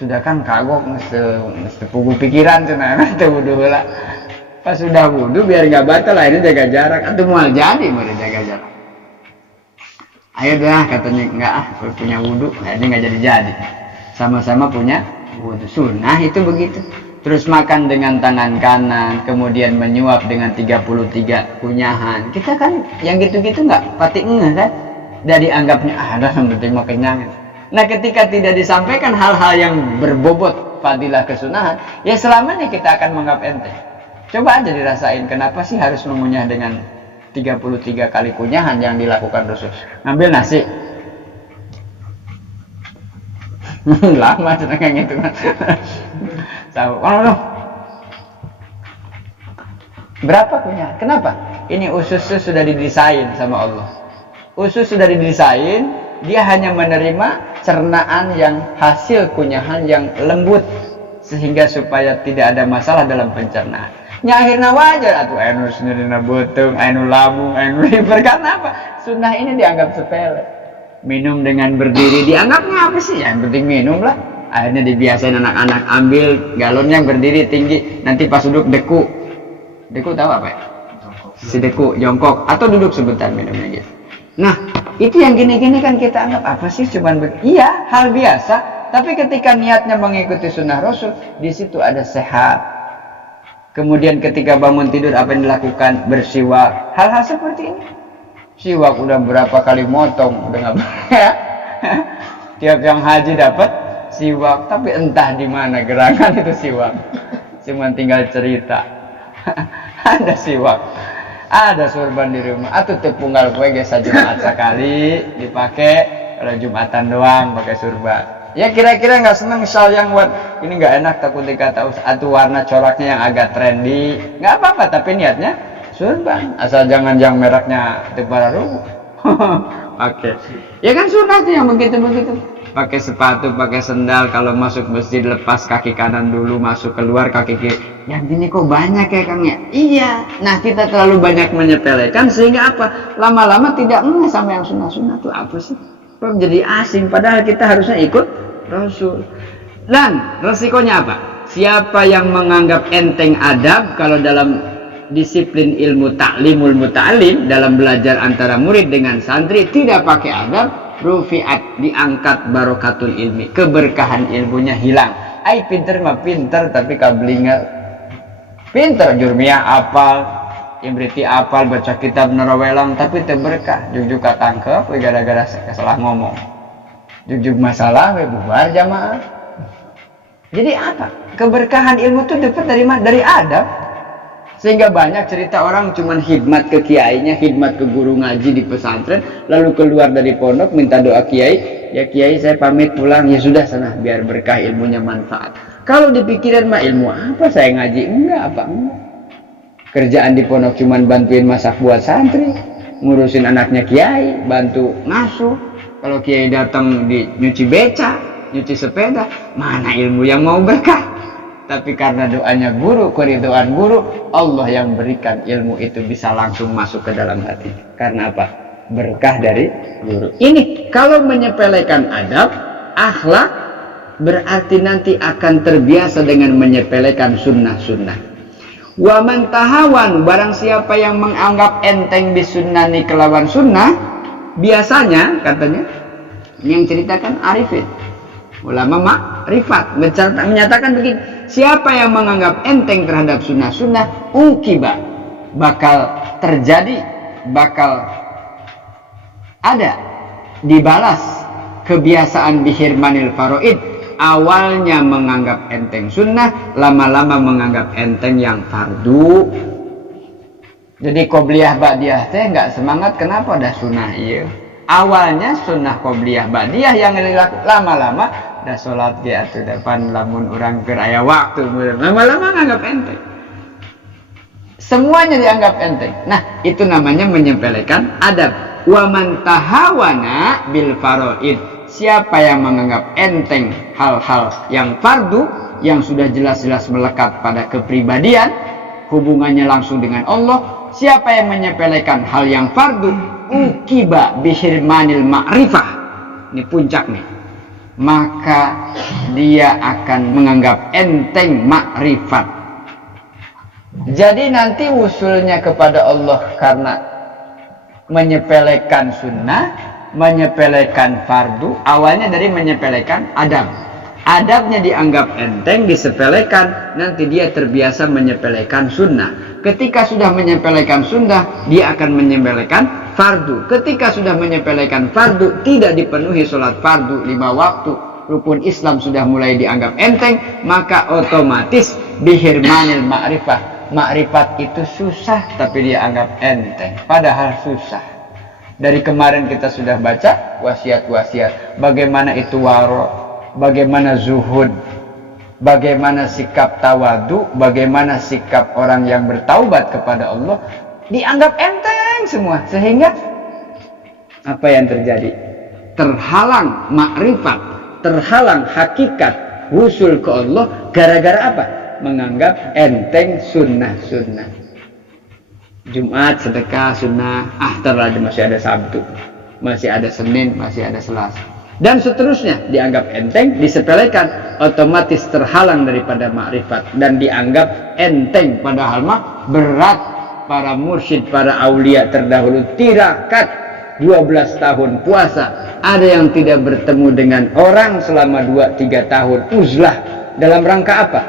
Sudah kan kagok mesti pugu pikiran sunnah, mesti wudhu lah. Pas sudah wudhu biar nggak batal lah, ini jaga jarak. Atau mau jadi mau jaga jarak. Ayo dah katanya enggak punya wudhu, akhirnya nggak jadi-jadi. Sama-sama punya wudhu. Sunnah itu begitu. Terus makan dengan tangan kanan, kemudian menyuap dengan 33 kunyahan. Kita kan yang gitu-gitu nggak pati ngeh kan? Dari anggapnya ada yang penting mau kenyang. Nah, ketika tidak disampaikan hal-hal yang berbobot fadilah kesunahan, ya selama ini kita akan menganggap enteng. Coba aja dirasain kenapa sih harus mengunyah dengan 33 kali kunyahan yang dilakukan Rasul. Ngambil nasi. Lama kayak gitu kan. Berapa kunyahan? Kenapa? Ini ususnya sudah didesain sama Allah. Usus sudah didesain, dia hanya menerima cernaan yang hasil kunyahan yang lembut sehingga supaya tidak ada masalah dalam pencernaan. Nya akhirnya wajar atuh anu sendirinya beuteung, anu lambung, anu liver. Karena apa? Sunnah ini dianggap sepele. Minum dengan berdiri dianggapnya apa sih? Yang penting minum lah. Akhirnya dibiasain anak-anak ambil galonnya berdiri tinggi. Nanti pas duduk deku. Deku tahu apa ya? Si deku jongkok atau duduk sebentar minumnya gitu. Nah, itu yang gini-gini kan kita anggap apa sih? Iya, hal biasa. Tapi ketika niatnya mengikuti sunnah Rasul, di situ ada sehat. Kemudian ketika bangun tidur apa yang dilakukan? Bersiwak. Hal-hal seperti ini. Siwak udah berapa kali motong, udah nggak ya. Tiap yang haji dapat siwak, tapi entah di mana gerangan itu siwak. Cuma tinggal cerita. Ada siwak, ada sorban di rumah. Atau tepunggal kue gesa Jumat sekali dipakai, kalau Jumatan doang pakai sorban. Ya kira-kira nggak seneng misal yang buat ini nggak enak takut dikata atau warna coraknya yang agak trendy, nggak apa-apa tapi niatnya sorban, asal jangan yang mereknya tebara rubuh. Oke. Ya kan sunnah tuh yang begitu-begitu. pakai sepatu, pakai sendal, kalau masuk masjid lepas kaki kanan dulu, masuk keluar kaki kiri. Yang gini kok banyak ya Kang ya? Iya. Nah, kita terlalu banyak menyepelekan sehingga apa? Lama-lama tidak sama yang sunnah-sunnah itu apa sih? Kok jadi asing padahal kita harusnya ikut Rasul. Dan resikonya apa? Siapa yang menganggap enteng adab kalau dalam disiplin ilmu ta'limul muta'alim, dalam belajar antara murid dengan santri tidak pakai adab, rufi'at, diangkat barokatul ilmi, keberkahan ilmunya hilang. Ai pinter mah pinter tapi kablinga pinter, jurmiyah apal, imriti apal, baca kitab narawelang tapi teu berkah, jugjug katangkep we gara-gara salah ngomong. Jugjug masalah we bubar jamaah. Jadi apa? Keberkahan ilmu itu dapat dari mana? Dari adab. Sehingga banyak cerita orang cuman khidmat ke kiainya, khidmat ke guru ngaji di pesantren, lalu keluar dari pondok minta doa kiai, ya kiai saya pamit pulang, ya sudah sana biar berkah ilmunya manfaat. Kalau dipikirin mah ilmu apa saya ngaji? Enggak, apa enggak. Kerjaan di pondok cuman bantuin masak buat santri, ngurusin anaknya kiai, bantu ngasuh. Kalau kiai datang di nyuci beca, nyuci sepeda, mana ilmu yang mau berkah? Tapi karena doanya guru, keridhaan guru, Allah yang berikan ilmu itu bisa langsung masuk ke dalam hati. Karena apa? Berkah dari guru. Ini kalau menyepelekan adab, akhlak, berarti nanti akan terbiasa dengan menyepelekan sunnah-sunnah. Wa man tahawan, barang siapa yang menganggap enteng disunnani kelawan sunnah, biasanya katanya yang ceritakan Arifin, ulama makrifat menyatakan begini, siapa yang menganggap enteng terhadap sunnah-sunnah, ukiba, bakal terjadi, bakal ada, dibalas kebiasaan bihirmanil faroid. Awalnya menganggap enteng sunnah, lama-lama menganggap enteng yang fardu. Jadi qobliyah ba'diyah teh nggak semangat, kenapa dah sunnah iya. Awalnya sunnah qobliyah ba'diyah yang lama-lama dah sholat di atuh depan lamun orang keraya waktu, lama-lama nganggap enteng. Semuanya dianggap enteng. Nah, itu namanya menyepelekan adab. Wa man tahawana bil faraid. Siapa yang menganggap enteng hal-hal yang fardu, yang sudah jelas-jelas melekat pada kepribadian, hubungannya langsung dengan Allah. Siapa yang menyepelekan hal yang fardu, ukiba bihirmanil ma'rifah. Ini puncak nih. Maka dia akan menganggap enteng makrifat. Jadi nanti usulnya kepada Allah karena menyepelekan sunnah, menyepelekan fardu, awalnya dari menyepelekan adab. Adabnya dianggap enteng, disepelekan, nanti dia terbiasa menyepelekan sunnah. Ketika sudah menyepelekan sunnah, dia akan menyepelekan fardu. Ketika sudah menyepelekan fardu, tidak dipenuhi sholat fardu 5 waktu, rukun Islam sudah mulai dianggap enteng, maka otomatis bihirmanil ma'rifah. Ma'rifat itu susah, tapi dia anggap enteng, padahal susah. Dari kemarin kita sudah baca wasiat-wasiat, bagaimana itu waro, bagaimana zuhud, bagaimana sikap tawadu, bagaimana sikap orang yang bertaubat kepada Allah, dianggap enteng semua. Sehingga apa yang terjadi? Terhalang makrifat, terhalang hakikat wusul ke Allah gara-gara apa? Menganggap enteng sunnah-sunnah. Jumat sedekah sunnah, terlalu masih ada Sabtu, masih ada Senin, masih ada Selasa, dan seterusnya dianggap enteng, disepelekan, otomatis terhalang daripada makrifat dan dianggap enteng, padahal mah berat. Para mursyid, para aulia terdahulu tirakat 12 tahun puasa, ada yang tidak bertemu dengan orang selama 2-3 tahun uzlah, dalam rangka apa?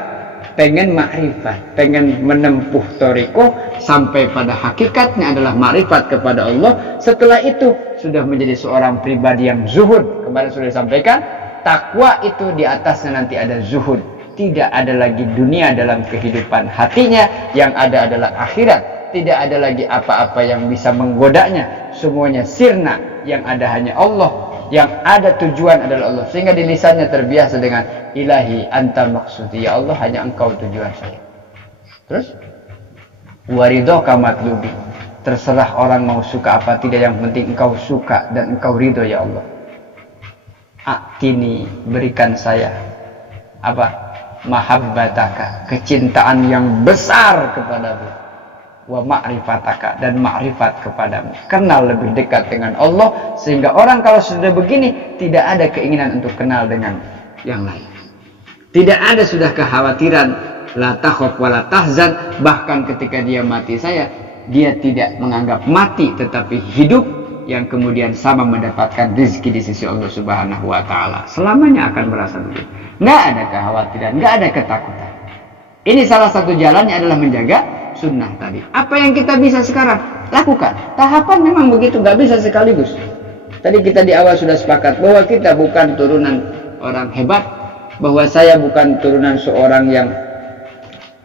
Pengen makrifat, pengen menempuh toriko sampai pada hakikatnya adalah makrifat kepada Allah. Setelah itu sudah menjadi seorang pribadi yang zuhud. Kemarin sudah disampaikan, takwa itu di atasnya nanti ada zuhud. Tidak ada lagi dunia dalam kehidupan hatinya, yang ada adalah akhirat. Tidak ada lagi apa-apa yang bisa menggodanya. Semuanya sirna, yang ada hanya Allah. Yang ada tujuan adalah Allah. Sehingga di lisannya terbiasa dengan ilahi anta maksudi, ya Allah hanya engkau tujuan saya. Terus waridho kamatlubi, terserah orang mau suka apa tidak, yang penting engkau suka dan engkau ridho ya Allah. Atini, berikan saya apa? Mahabbataka, kecintaan yang besar kepadamu. Wa ma'rifataka, dan ma'rifat kepadamu. Kenal lebih dekat dengan Allah, sehingga orang kalau sudah begini tidak ada keinginan untuk kenal dengan yang lain. Tidak ada sudah kekhawatiran, la takhaf wa la tahzan. Bahkan ketika dia mati dia tidak menganggap mati tetapi hidup, yang kemudian sama mendapatkan rezeki di sisi Allah Subhanahu wa taala. Selamanya akan merasa begitu. Enggak ada kekhawatiran, enggak ada ketakutan. Ini salah satu jalannya adalah menjaga sunnah tadi. Apa yang kita bisa sekarang lakukan? Tahapan memang begitu, nggak bisa sekaligus. Tadi kita di awal sudah sepakat bahwa kita bukan turunan orang hebat, bahwa saya bukan turunan seorang yang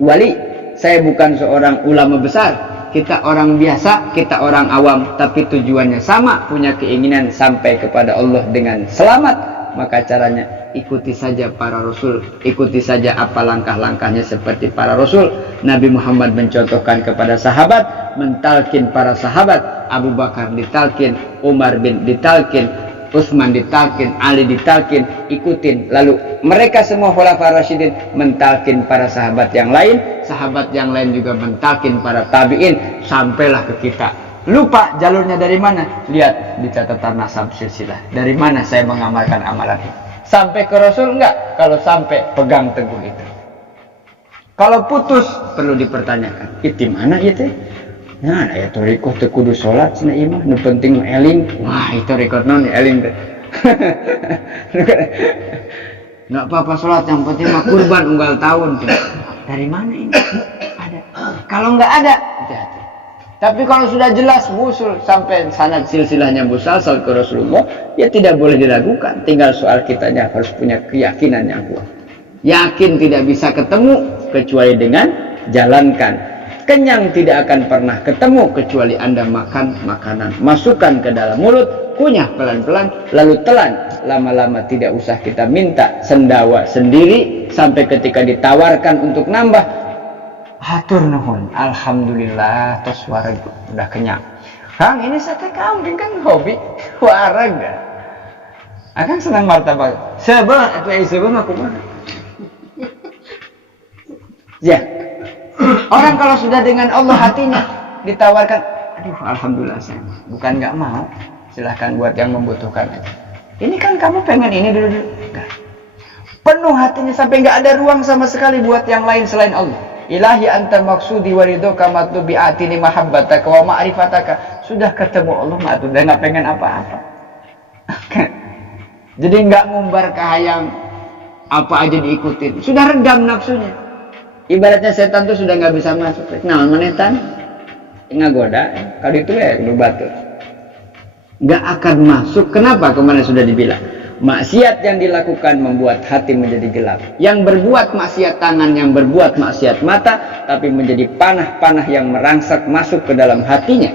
wali, saya bukan seorang ulama besar. Kita orang biasa, kita orang awam, tapi tujuannya sama, punya keinginan sampai kepada Allah dengan selamat. Maka caranya ikuti saja para rasul, ikuti saja apa langkah-langkahnya seperti para rasul. Nabi Muhammad mencontohkan kepada sahabat, mentalkin para sahabat. Abu Bakar ditalkin, Umar bin ditalkin, Utsman ditalkin, Ali ditalkin, ikutin. Lalu mereka semua khulafaur rasyidin mentalkin para sahabat yang lain juga mentalkin para tabi'in, sampailah ke kita. Lupa jalurnya dari mana? Lihat di catatan nasab silsilah. Dari mana saya mengamalkan amalan itu? Sampai ke Rasul enggak? Kalau sampai, pegang teguh itu. Kalau putus, perlu dipertanyakan. Itu mana itu? Nah, ya torikoh teu kudu salat cenah ieu mah, nu penting eling. Wah, itu rekod non eling teh. Enggak apa-apa salat, yang penting mah kurban unggal tahun. Dari mana ini? Ada. Kalau enggak ada, hati-hati. Tapi kalau sudah jelas musul sampai sanad silsilahnya musalsal ke Rasulullah, ya tidak boleh diragukan. Tinggal soal kitanya harus punya keyakinan yang kuat. Yakin tidak bisa ketemu kecuali dengan jalankan. Kenyang tidak akan pernah ketemu kecuali Anda makan makanan. Masukkan ke dalam mulut, kunyah pelan-pelan, lalu telan. Lama-lama tidak usah kita minta sendawa sendiri. Sampai ketika ditawarkan untuk nambah, hatur nuhun, alhamdulillah, tos wareg udah kenyang. Kang, ini sate kambing kan hobi wareg. Akang senang martabak. Sebab itu aku mah. Ya. Orang kalau sudah dengan Allah hatinya ditawarkan, aduh alhamdulillah saya bukan nggak mau, silahkan buat yang membutuhkan aja. Ini kan kamu pengen ini dulu. Penuh hatinya sampai nggak ada ruang sama sekali buat yang lain selain Allah. Ilahi anta maksudi waridoka matlubi atini mahabbataka wa ma'rifataka. Sudah ketemu Allah mah udah nggak pengen apa-apa. Jadi nggak ngumbar kahayang apa aja diikutin. Sudah redam nafsunya. Ibaratnya setan tuh sudah nggak bisa masuk. Nah, manetan ngagoda, kalau itu ya lu batu. Nggak akan masuk. Kenapa? Kemarin sudah dibilang. Maksiat yang dilakukan membuat hati menjadi gelap. Yang berbuat maksiat tangan, yang berbuat maksiat mata, tapi menjadi panah-panah yang merangsek masuk ke dalam hatinya.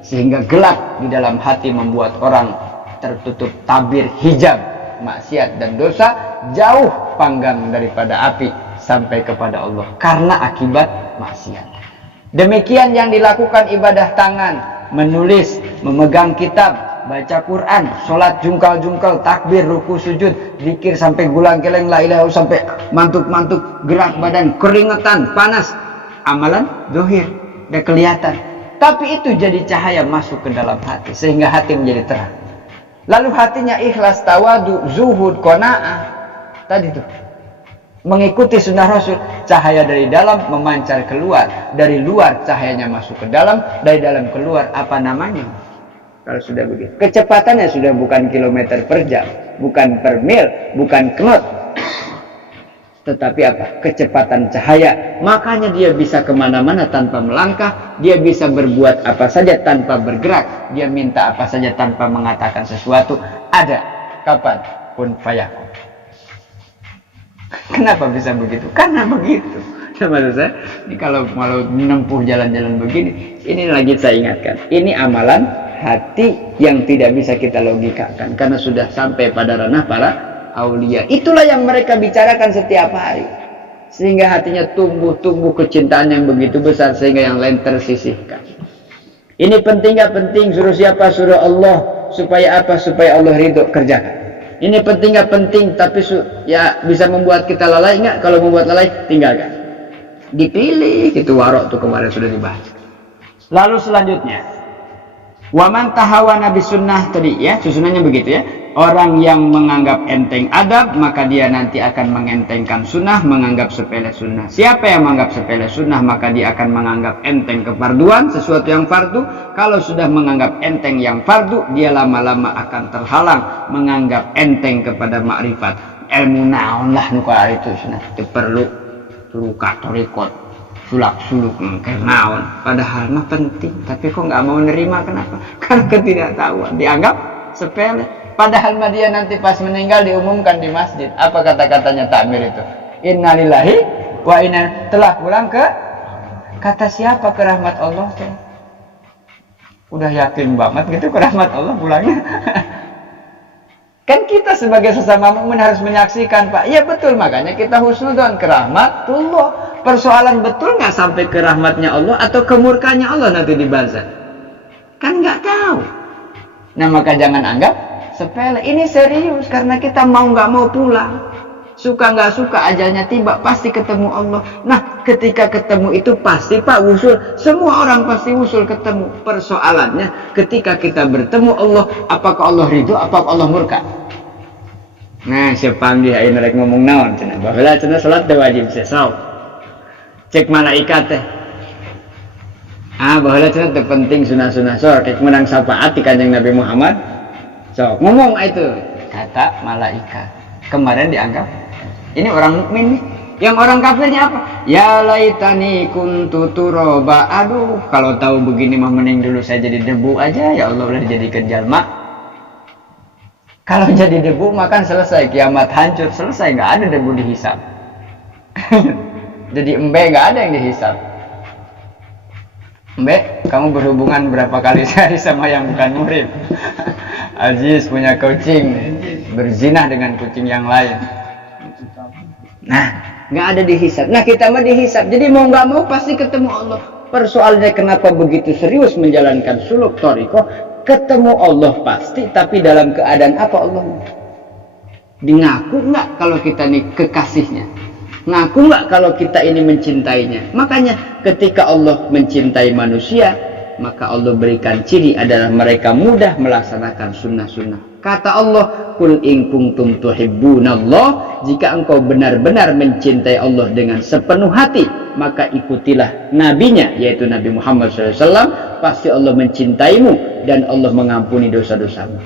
Sehingga gelap di dalam hati membuat orang tertutup tabir hijab maksiat dan dosa, jauh panggang daripada api sampai kepada Allah karena akibat maksiat. Demikian yang dilakukan ibadah tangan, menulis, memegang kitab, baca Quran, sholat jungkal-jungkal, takbir, ruku, sujud, zikir sampai gulang keleng, la ilaha illallah, sampai mantuk-mantuk, gerak badan, keringetan, panas. Amalan zahir, udah kelihatan. Tapi itu jadi cahaya masuk ke dalam hati sehingga hati menjadi terang. Lalu hatinya ikhlas, tawadu, zuhud, qanaah. Tadi tuh mengikuti sunnah Rasul, cahaya dari dalam memancar keluar, dari luar cahayanya masuk ke dalam, dari dalam keluar apa namanya? Kalau sudah begitu, kecepatannya sudah bukan kilometer per jam, bukan per mil, bukan knot, tetapi apa? Kecepatan cahaya. Makanya dia bisa kemana-mana tanpa melangkah, dia bisa berbuat apa saja tanpa bergerak, dia minta apa saja tanpa mengatakan sesuatu. Ada kapan pun fayakun. Kenapa bisa begitu? Karena begitu. Maksud saya, ini kalau menempuh jalan-jalan begini, ini lagi saya ingatkan, ini amalan hati yang tidak bisa kita logikakan karena sudah sampai pada ranah para aulia. Itulah yang mereka bicarakan setiap hari, sehingga hatinya tumbuh kecintaan yang begitu besar sehingga yang lain tersisihkan. Ini penting gak penting? Suruh siapa? Suruh Allah. Supaya apa? Supaya Allah ridho, kerjakan. Ini penting nggak penting, tapi ya bisa membuat kita lalai nggak? Kalau membuat lalai, tinggalkan. Dipilih, itu warok tuh kemarin sudah dibahas. Lalu selanjutnya, waman tahawana bisunnah tadi ya, susunannya begitu ya. Orang yang menganggap enteng adab, maka dia nanti akan mengentengkan sunnah, menganggap sepele sunnah. Siapa yang menganggap sepele sunnah, maka dia akan menganggap enteng kefarduan, sesuatu yang fardu. Kalau sudah menganggap enteng yang fardu, dia lama-lama akan terhalang menganggap enteng kepada makrifat. Ilmu naon lah nuka itu sunnah, itu perlu turukat torikot, sulak-suluk naon. Padahal mah penting, tapi kok nggak mau nerima, kenapa? Karena ketidaktahuan, dianggap sepele. Padahal dia nanti pas meninggal diumumkan di masjid. Apa kata-katanya takmir itu? Innalillahi wa inna, telah pulang ke kata siapa, ke rahmat Allah. Udah yakin banget gitu ke rahmat Allah pulangnya. Kan kita sebagai sesama mukmin harus menyaksikan, Pak. Ya betul, makanya kita husnudzon ke rahmatullah. Persoalan betul nggak sampai ke rahmatnya Allah atau ke murkanya Allah nanti di bazar? Kan nggak tahu. Nah maka jangan anggap sepele. Ini serius, karena kita mau nggak mau pulang, suka nggak suka ajalnya tiba, pasti ketemu Allah. Nah ketika ketemu itu pasti Pak wusul, semua orang pasti wusul ketemu. Persoalannya ketika kita bertemu Allah, apakah Allah ridho, apakah Allah murka? Nah siapa dia ini rek ngomong naon cenah, baheula cenah salat teh wajib sesau, cek malaikat teh baheula cenah teh penting sunah-sunah sor cek menang syafaat di Kanjeng Nabi Muhammad. So, ngomong itu kata malaikat. Kemarin dianggap ini orang mukmin nih. Yang orang kafirnya apa? Ya laitani kuntu turaba. Aduh, kalau tahu begini mah mending dulu saya jadi debu aja. Ya Allah, udah dijadikan jalma. Kalau jadi debu makan selesai, kiamat hancur, selesai, nggak ada debu dihisap. Jadi embe nggak ada yang dihisap. Embe, kamu berhubungan berapa kali sehari sama yang bukan murid? Aziz punya kucing, berzinah dengan kucing yang lain. Nah, nggak ada dihisap. Nah, kita mah dihisap. Jadi mau nggak mau pasti ketemu Allah. Persoalannya kenapa begitu serius menjalankan suluk thariqah? Ketemu Allah pasti, tapi dalam keadaan apa Allah? Ngaku nggak kalau kita nih kekasihnya? Ngaku nggak kalau kita ini mencintainya? Makanya ketika Allah mencintai manusia, maka Allah berikan ciri adalah mereka mudah melaksanakan sunnah-sunnah. Kata Allah, Qul in kuntum tuhibbunallah, jika engkau benar-benar mencintai Allah dengan sepenuh hati, maka ikutilah nabinya, yaitu Nabi Muhammad SAW. Pasti Allah mencintaimu dan Allah mengampuni dosa-dosamu.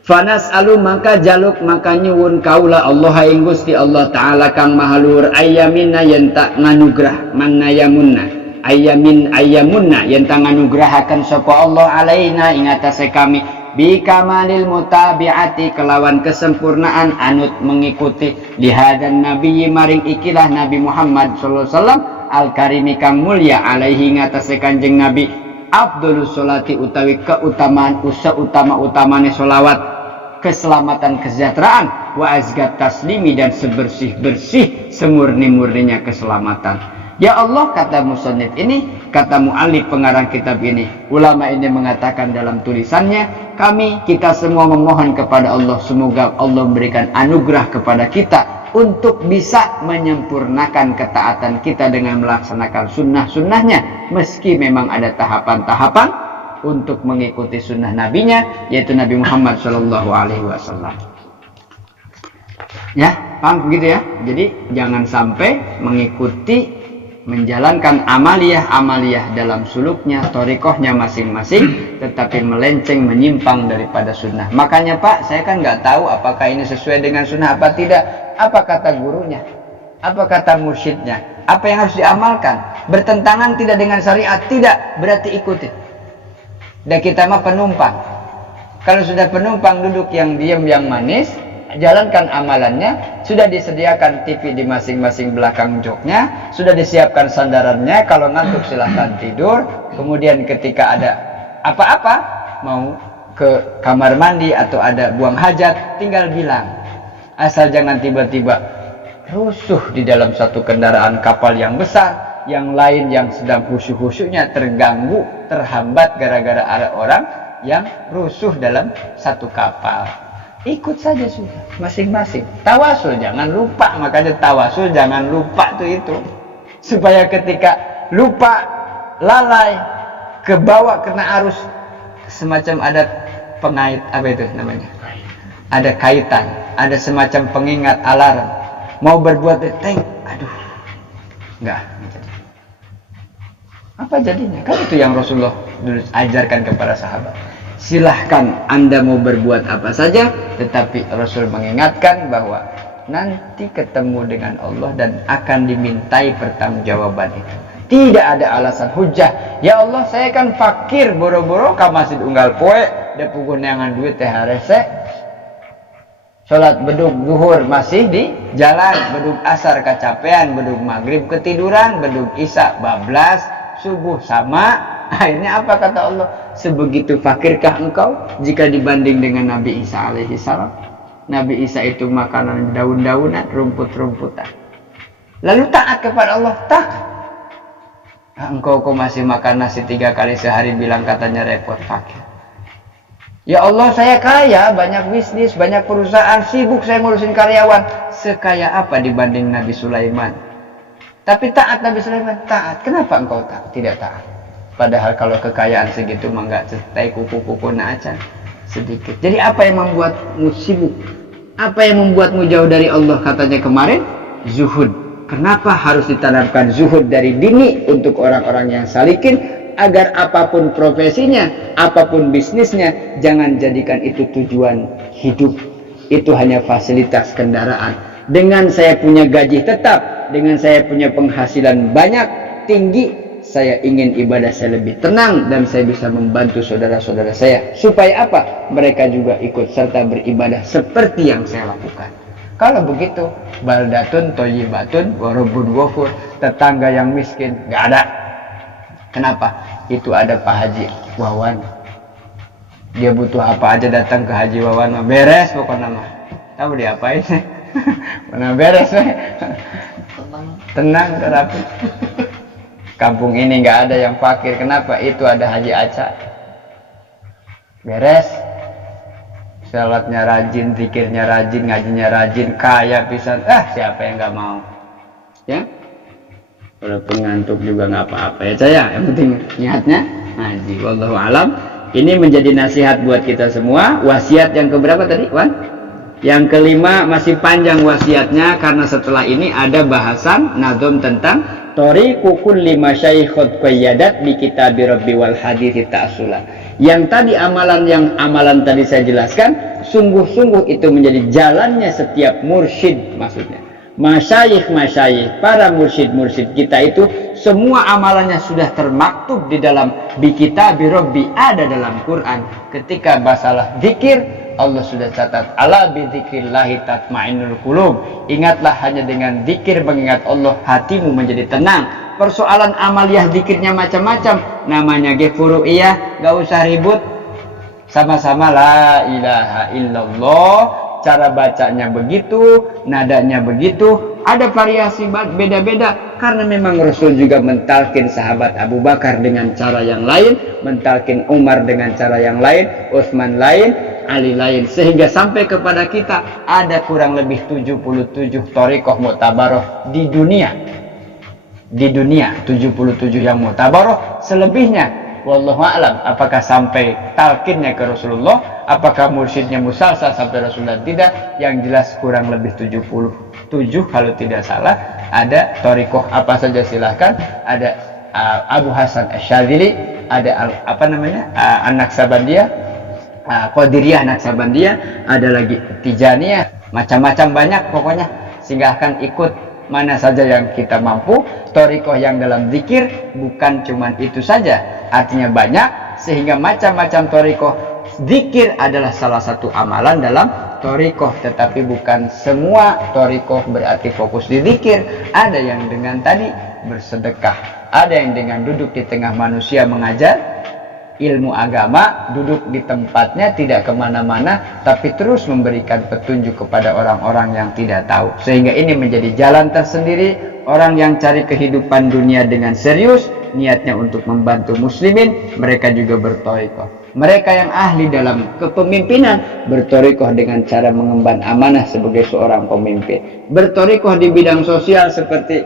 Fanas alu maka jaluk maka nyuwun kaula Allah ing Gusti Allah Ta'ala kang mahaluhur ayyaminna yenta nganugrah manayamunna ayyamunna yenta nganugrahaken sapa Allah alaina ing atase kami bi kamalil mutabiati kelawan kesempurnaan anut mengikuti lihadan nabiyyi maring ikilah Nabi Muhammad sallallahu alaihi wasallam al karimi kang mulya alaihi ing atase Kanjeng Nabi afdhalus sholati utawi keutamaan utama-utamane sholawat, keselamatan kesejahteraan, wa azgat taslimi dan sebersih-bersih semurni-murninya keselamatan. Ya Allah, kata musannif ini, kata mu'allif pengarang kitab ini, ulama ini mengatakan dalam tulisannya, kita semua memohon kepada Allah, semoga Allah memberikan anugerah kepada kita untuk bisa menyempurnakan ketaatan kita dengan melaksanakan sunnah-sunnahnya, meski memang ada tahapan-tahapan untuk mengikuti sunnah nabinya, yaitu Nabi Muhammad SAW. Ya, paham begitu ya? Jadi jangan sampai mengikuti menjalankan amaliyah dalam suluknya, thariqahnya masing-masing, tetapi melenceng, menyimpang daripada sunnah. Makanya Pak, saya kan nggak tahu apakah ini sesuai dengan sunnah apa tidak. Apa kata gurunya? Apa kata mursyidnya? Apa yang harus diamalkan? Bertentangan tidak dengan syariat? Tidak, berarti ikuti. Dan kita mah penumpang. Kalau sudah penumpang duduk yang diam, yang manis, jalankan amalannya. Sudah disediakan TV di masing-masing belakang joknya, sudah disiapkan sandarannya. Kalau ngantuk silahkan tidur. Kemudian ketika ada apa-apa, mau ke kamar mandi atau ada buang hajat, tinggal bilang. Asal jangan tiba-tiba rusuh di dalam satu kendaraan kapal yang besar, yang lain yang sedang khusyuk-khusyuknya terganggu, terhambat gara-gara ada orang yang rusuh dalam satu kapal. ikut saja sudah masing-masing. Tawasul jangan lupa, makanya tawasul jangan lupa tuh itu. Supaya ketika lupa, lalai, kebawa kena arus, semacam ada pengait, apa itu namanya? Ada kaitan, ada semacam pengingat alarm. Mau berbuat aduh, enggak. Apa jadinya? Kan itu yang Rasulullah dulu ajarkan kepada sahabat. Silahkan Anda mau berbuat apa saja, tetapi Rasul mengingatkan bahwa nanti ketemu dengan Allah dan akan dimintai pertanggungjawaban itu. Tidak ada alasan hujah. Ya Allah, saya kan fakir, boro-boro ka masjid unggal poe, da puguh neangan duit teh harese. Salat bedug zuhur masih di jalan, bedug asar kacapean, bedug maghrib ketiduran, bedug isya bablas, subuh sama. Akhirnya apa kata Allah? Sebegitu fakirkah engkau jika dibanding dengan Nabi Isa alaihi salam? Nabi Isa itu makanan daun-daunan, rumput-rumputan. Lalu taat kepada Allah, taat. Engkau kok masih makan nasi 3 kali sehari, bilang katanya repot, fakir. Ya Allah, saya kaya, banyak bisnis, banyak perusahaan, sibuk saya ngurusin karyawan. Sekaya apa dibanding Nabi Sulaiman? Tapi taat Nabi Sulaiman, taat. Kenapa engkau tidak taat? Padahal kalau kekayaan segitu mah enggak cetai kuku-kuku acan sedikit. Jadi apa yang membuatmu sibuk? Apa yang membuatmu jauh dari Allah? Katanya kemarin, zuhud. Kenapa harus ditanamkan zuhud dari dini untuk orang-orang yang salikin? Agar apapun profesinya, apapun bisnisnya, jangan jadikan itu tujuan hidup. Itu hanya fasilitas kendaraan. Dengan saya punya gaji tetap, dengan saya punya penghasilan banyak, tinggi, saya ingin ibadah saya lebih tenang dan saya bisa membantu saudara-saudara saya. Supaya apa? Mereka juga ikut serta beribadah seperti yang saya lakukan. Kalau begitu, baldatun thayyibatun wa rabbun ghafur, tetangga yang miskin nggak ada. Kenapa? Itu ada Pak Haji Wawan. Dia butuh apa aja datang ke Haji Wawan, beres pokoknya mah. Tahu dia apain? Mana beres tenang terapi. Kampung ini nggak ada yang fakir. Kenapa? Itu ada Haji Aca. Beres. Salatnya rajin, zikirnya rajin, ngajinya rajin, kaya pisan. Siapa yang nggak mau? Ya. Walaupun ngantuk juga nggak apa-apa ya saya. Yang penting niatnya ngaji. Wallahu alam. Ini menjadi nasihat buat kita semua. Wasiat yang keberapa tadi, Wan? Yang kelima, masih panjang wasiatnya karena setelah ini ada bahasan nazom tentang Toriqu kulli masyayikhut qayyadat bi kitabi rabbi wal hadithi ta'asula. Yang tadi amalan tadi saya jelaskan, sungguh-sungguh itu menjadi jalannya setiap mursyid, maksudnya masyayikh, para mursyid kita itu semua amalannya sudah termaktub di dalam bi kitabi rabbi, ada dalam Quran. Ketika masalah zikir, Allah sudah catat, ala bi dzikrillahi tatmainnul qulub. Ingatlah hanya dengan zikir mengingat Allah hatimu menjadi tenang. Persoalan amaliyah zikirnya macam-macam, namanya ge furu'iyah, enggak usah ribut. Sama-sama la ilaha illallah, cara bacanya begitu, nadanya begitu, ada variasi beda-beda karena memang Rasul juga mentalkin sahabat Abu Bakar dengan cara yang lain, mentalkin Umar dengan cara yang lain, Utsman lain, Ali lain, sehingga sampai kepada kita ada kurang lebih 77 thariqah mu'tabarah di dunia. Di dunia 77 yang mu'tabarah, selebihnya wallahu a'lam apakah sampai talqinnya ke Rasulullah, apakah mursyidnya musalsal sampai Rasulullah, tidak. Yang jelas kurang lebih 77 kalau tidak salah. Ada thariqah apa saja silahkan. Ada Abu Hasan Asy-Syadzili, ada An-Naksabandiyah, Qadiriyah Naksabandiyah, ada lagi Tijaniyah, macam-macam banyak pokoknya. Silahkan ikut mana saja yang kita mampu. Thariqah yang dalam zikir bukan cuma itu saja, artinya banyak, sehingga macam-macam thariqah. Zikir adalah salah satu amalan dalam thariqah, tetapi bukan semua thariqah berarti fokus di zikir. Ada yang dengan tadi bersedekah, ada yang dengan duduk di tengah manusia mengajar ilmu agama, duduk di tempatnya, tidak kemana-mana, tapi terus memberikan petunjuk kepada orang-orang yang tidak tahu. Sehingga ini menjadi jalan tersendiri. Orang yang cari kehidupan dunia dengan serius, niatnya untuk membantu muslimin, mereka juga berthariqah. Mereka yang ahli dalam kepemimpinan bertorikoh dengan cara mengemban amanah sebagai seorang pemimpin. Bertorikoh di bidang sosial seperti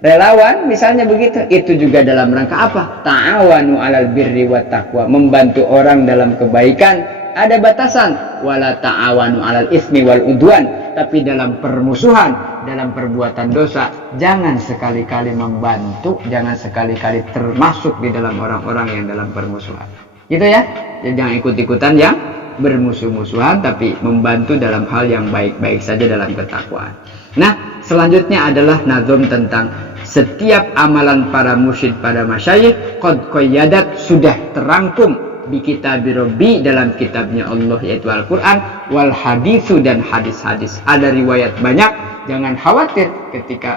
relawan misalnya begitu. Itu juga dalam rangka apa? Ta'awanu 'alal birri wat taqwa, membantu orang dalam kebaikan. Ada batasan, wala ta'awanu 'alal ismi wal udwan, tapi dalam permusuhan, dalam perbuatan dosa, jangan sekali-kali membantu, jangan sekali-kali termasuk di dalam orang-orang yang dalam permusuhan. Gitu ya. Jadi jangan ikut-ikutan yang bermusuh-musuhan, tapi membantu dalam hal yang baik-baik saja dalam ketakwaan. Nah, selanjutnya adalah nazom tentang setiap amalan para mursyid, para masyayikh qad qayyadat, sudah terangkum di kitab Rabbi, dalam kitabnya Allah yaitu Al-Quran, wal hadisu, dan hadis-hadis. Ada riwayat banyak, jangan khawatir ketika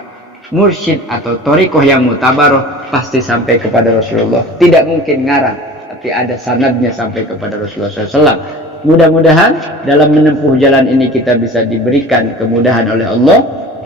mursyid atau torikoh yang mutabaroh pasti sampai kepada Rasulullah. Tidak mungkin ngarang, tapi ada sanadnya sampai kepada Rasulullah SAW. Mudah-mudahan dalam menempuh jalan ini kita bisa diberikan kemudahan oleh Allah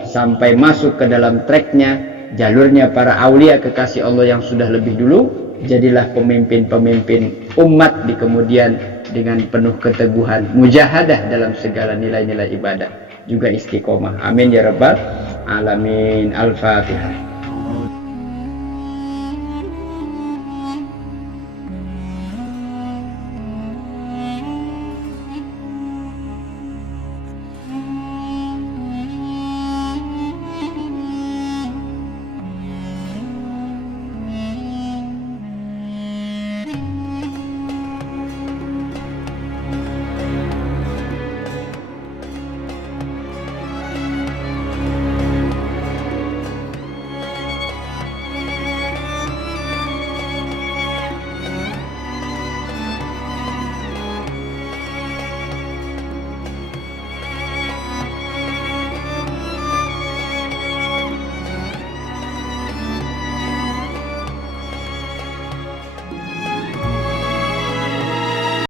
sampai masuk ke dalam treknya, jalurnya para aulia kekasih Allah yang sudah lebih dulu. Jadilah pemimpin-pemimpin umat di kemudian dengan penuh keteguhan, mujahadah dalam segala nilai-nilai ibadah, juga istiqomah. Amin ya rabbal alamin. Al-Fatihah.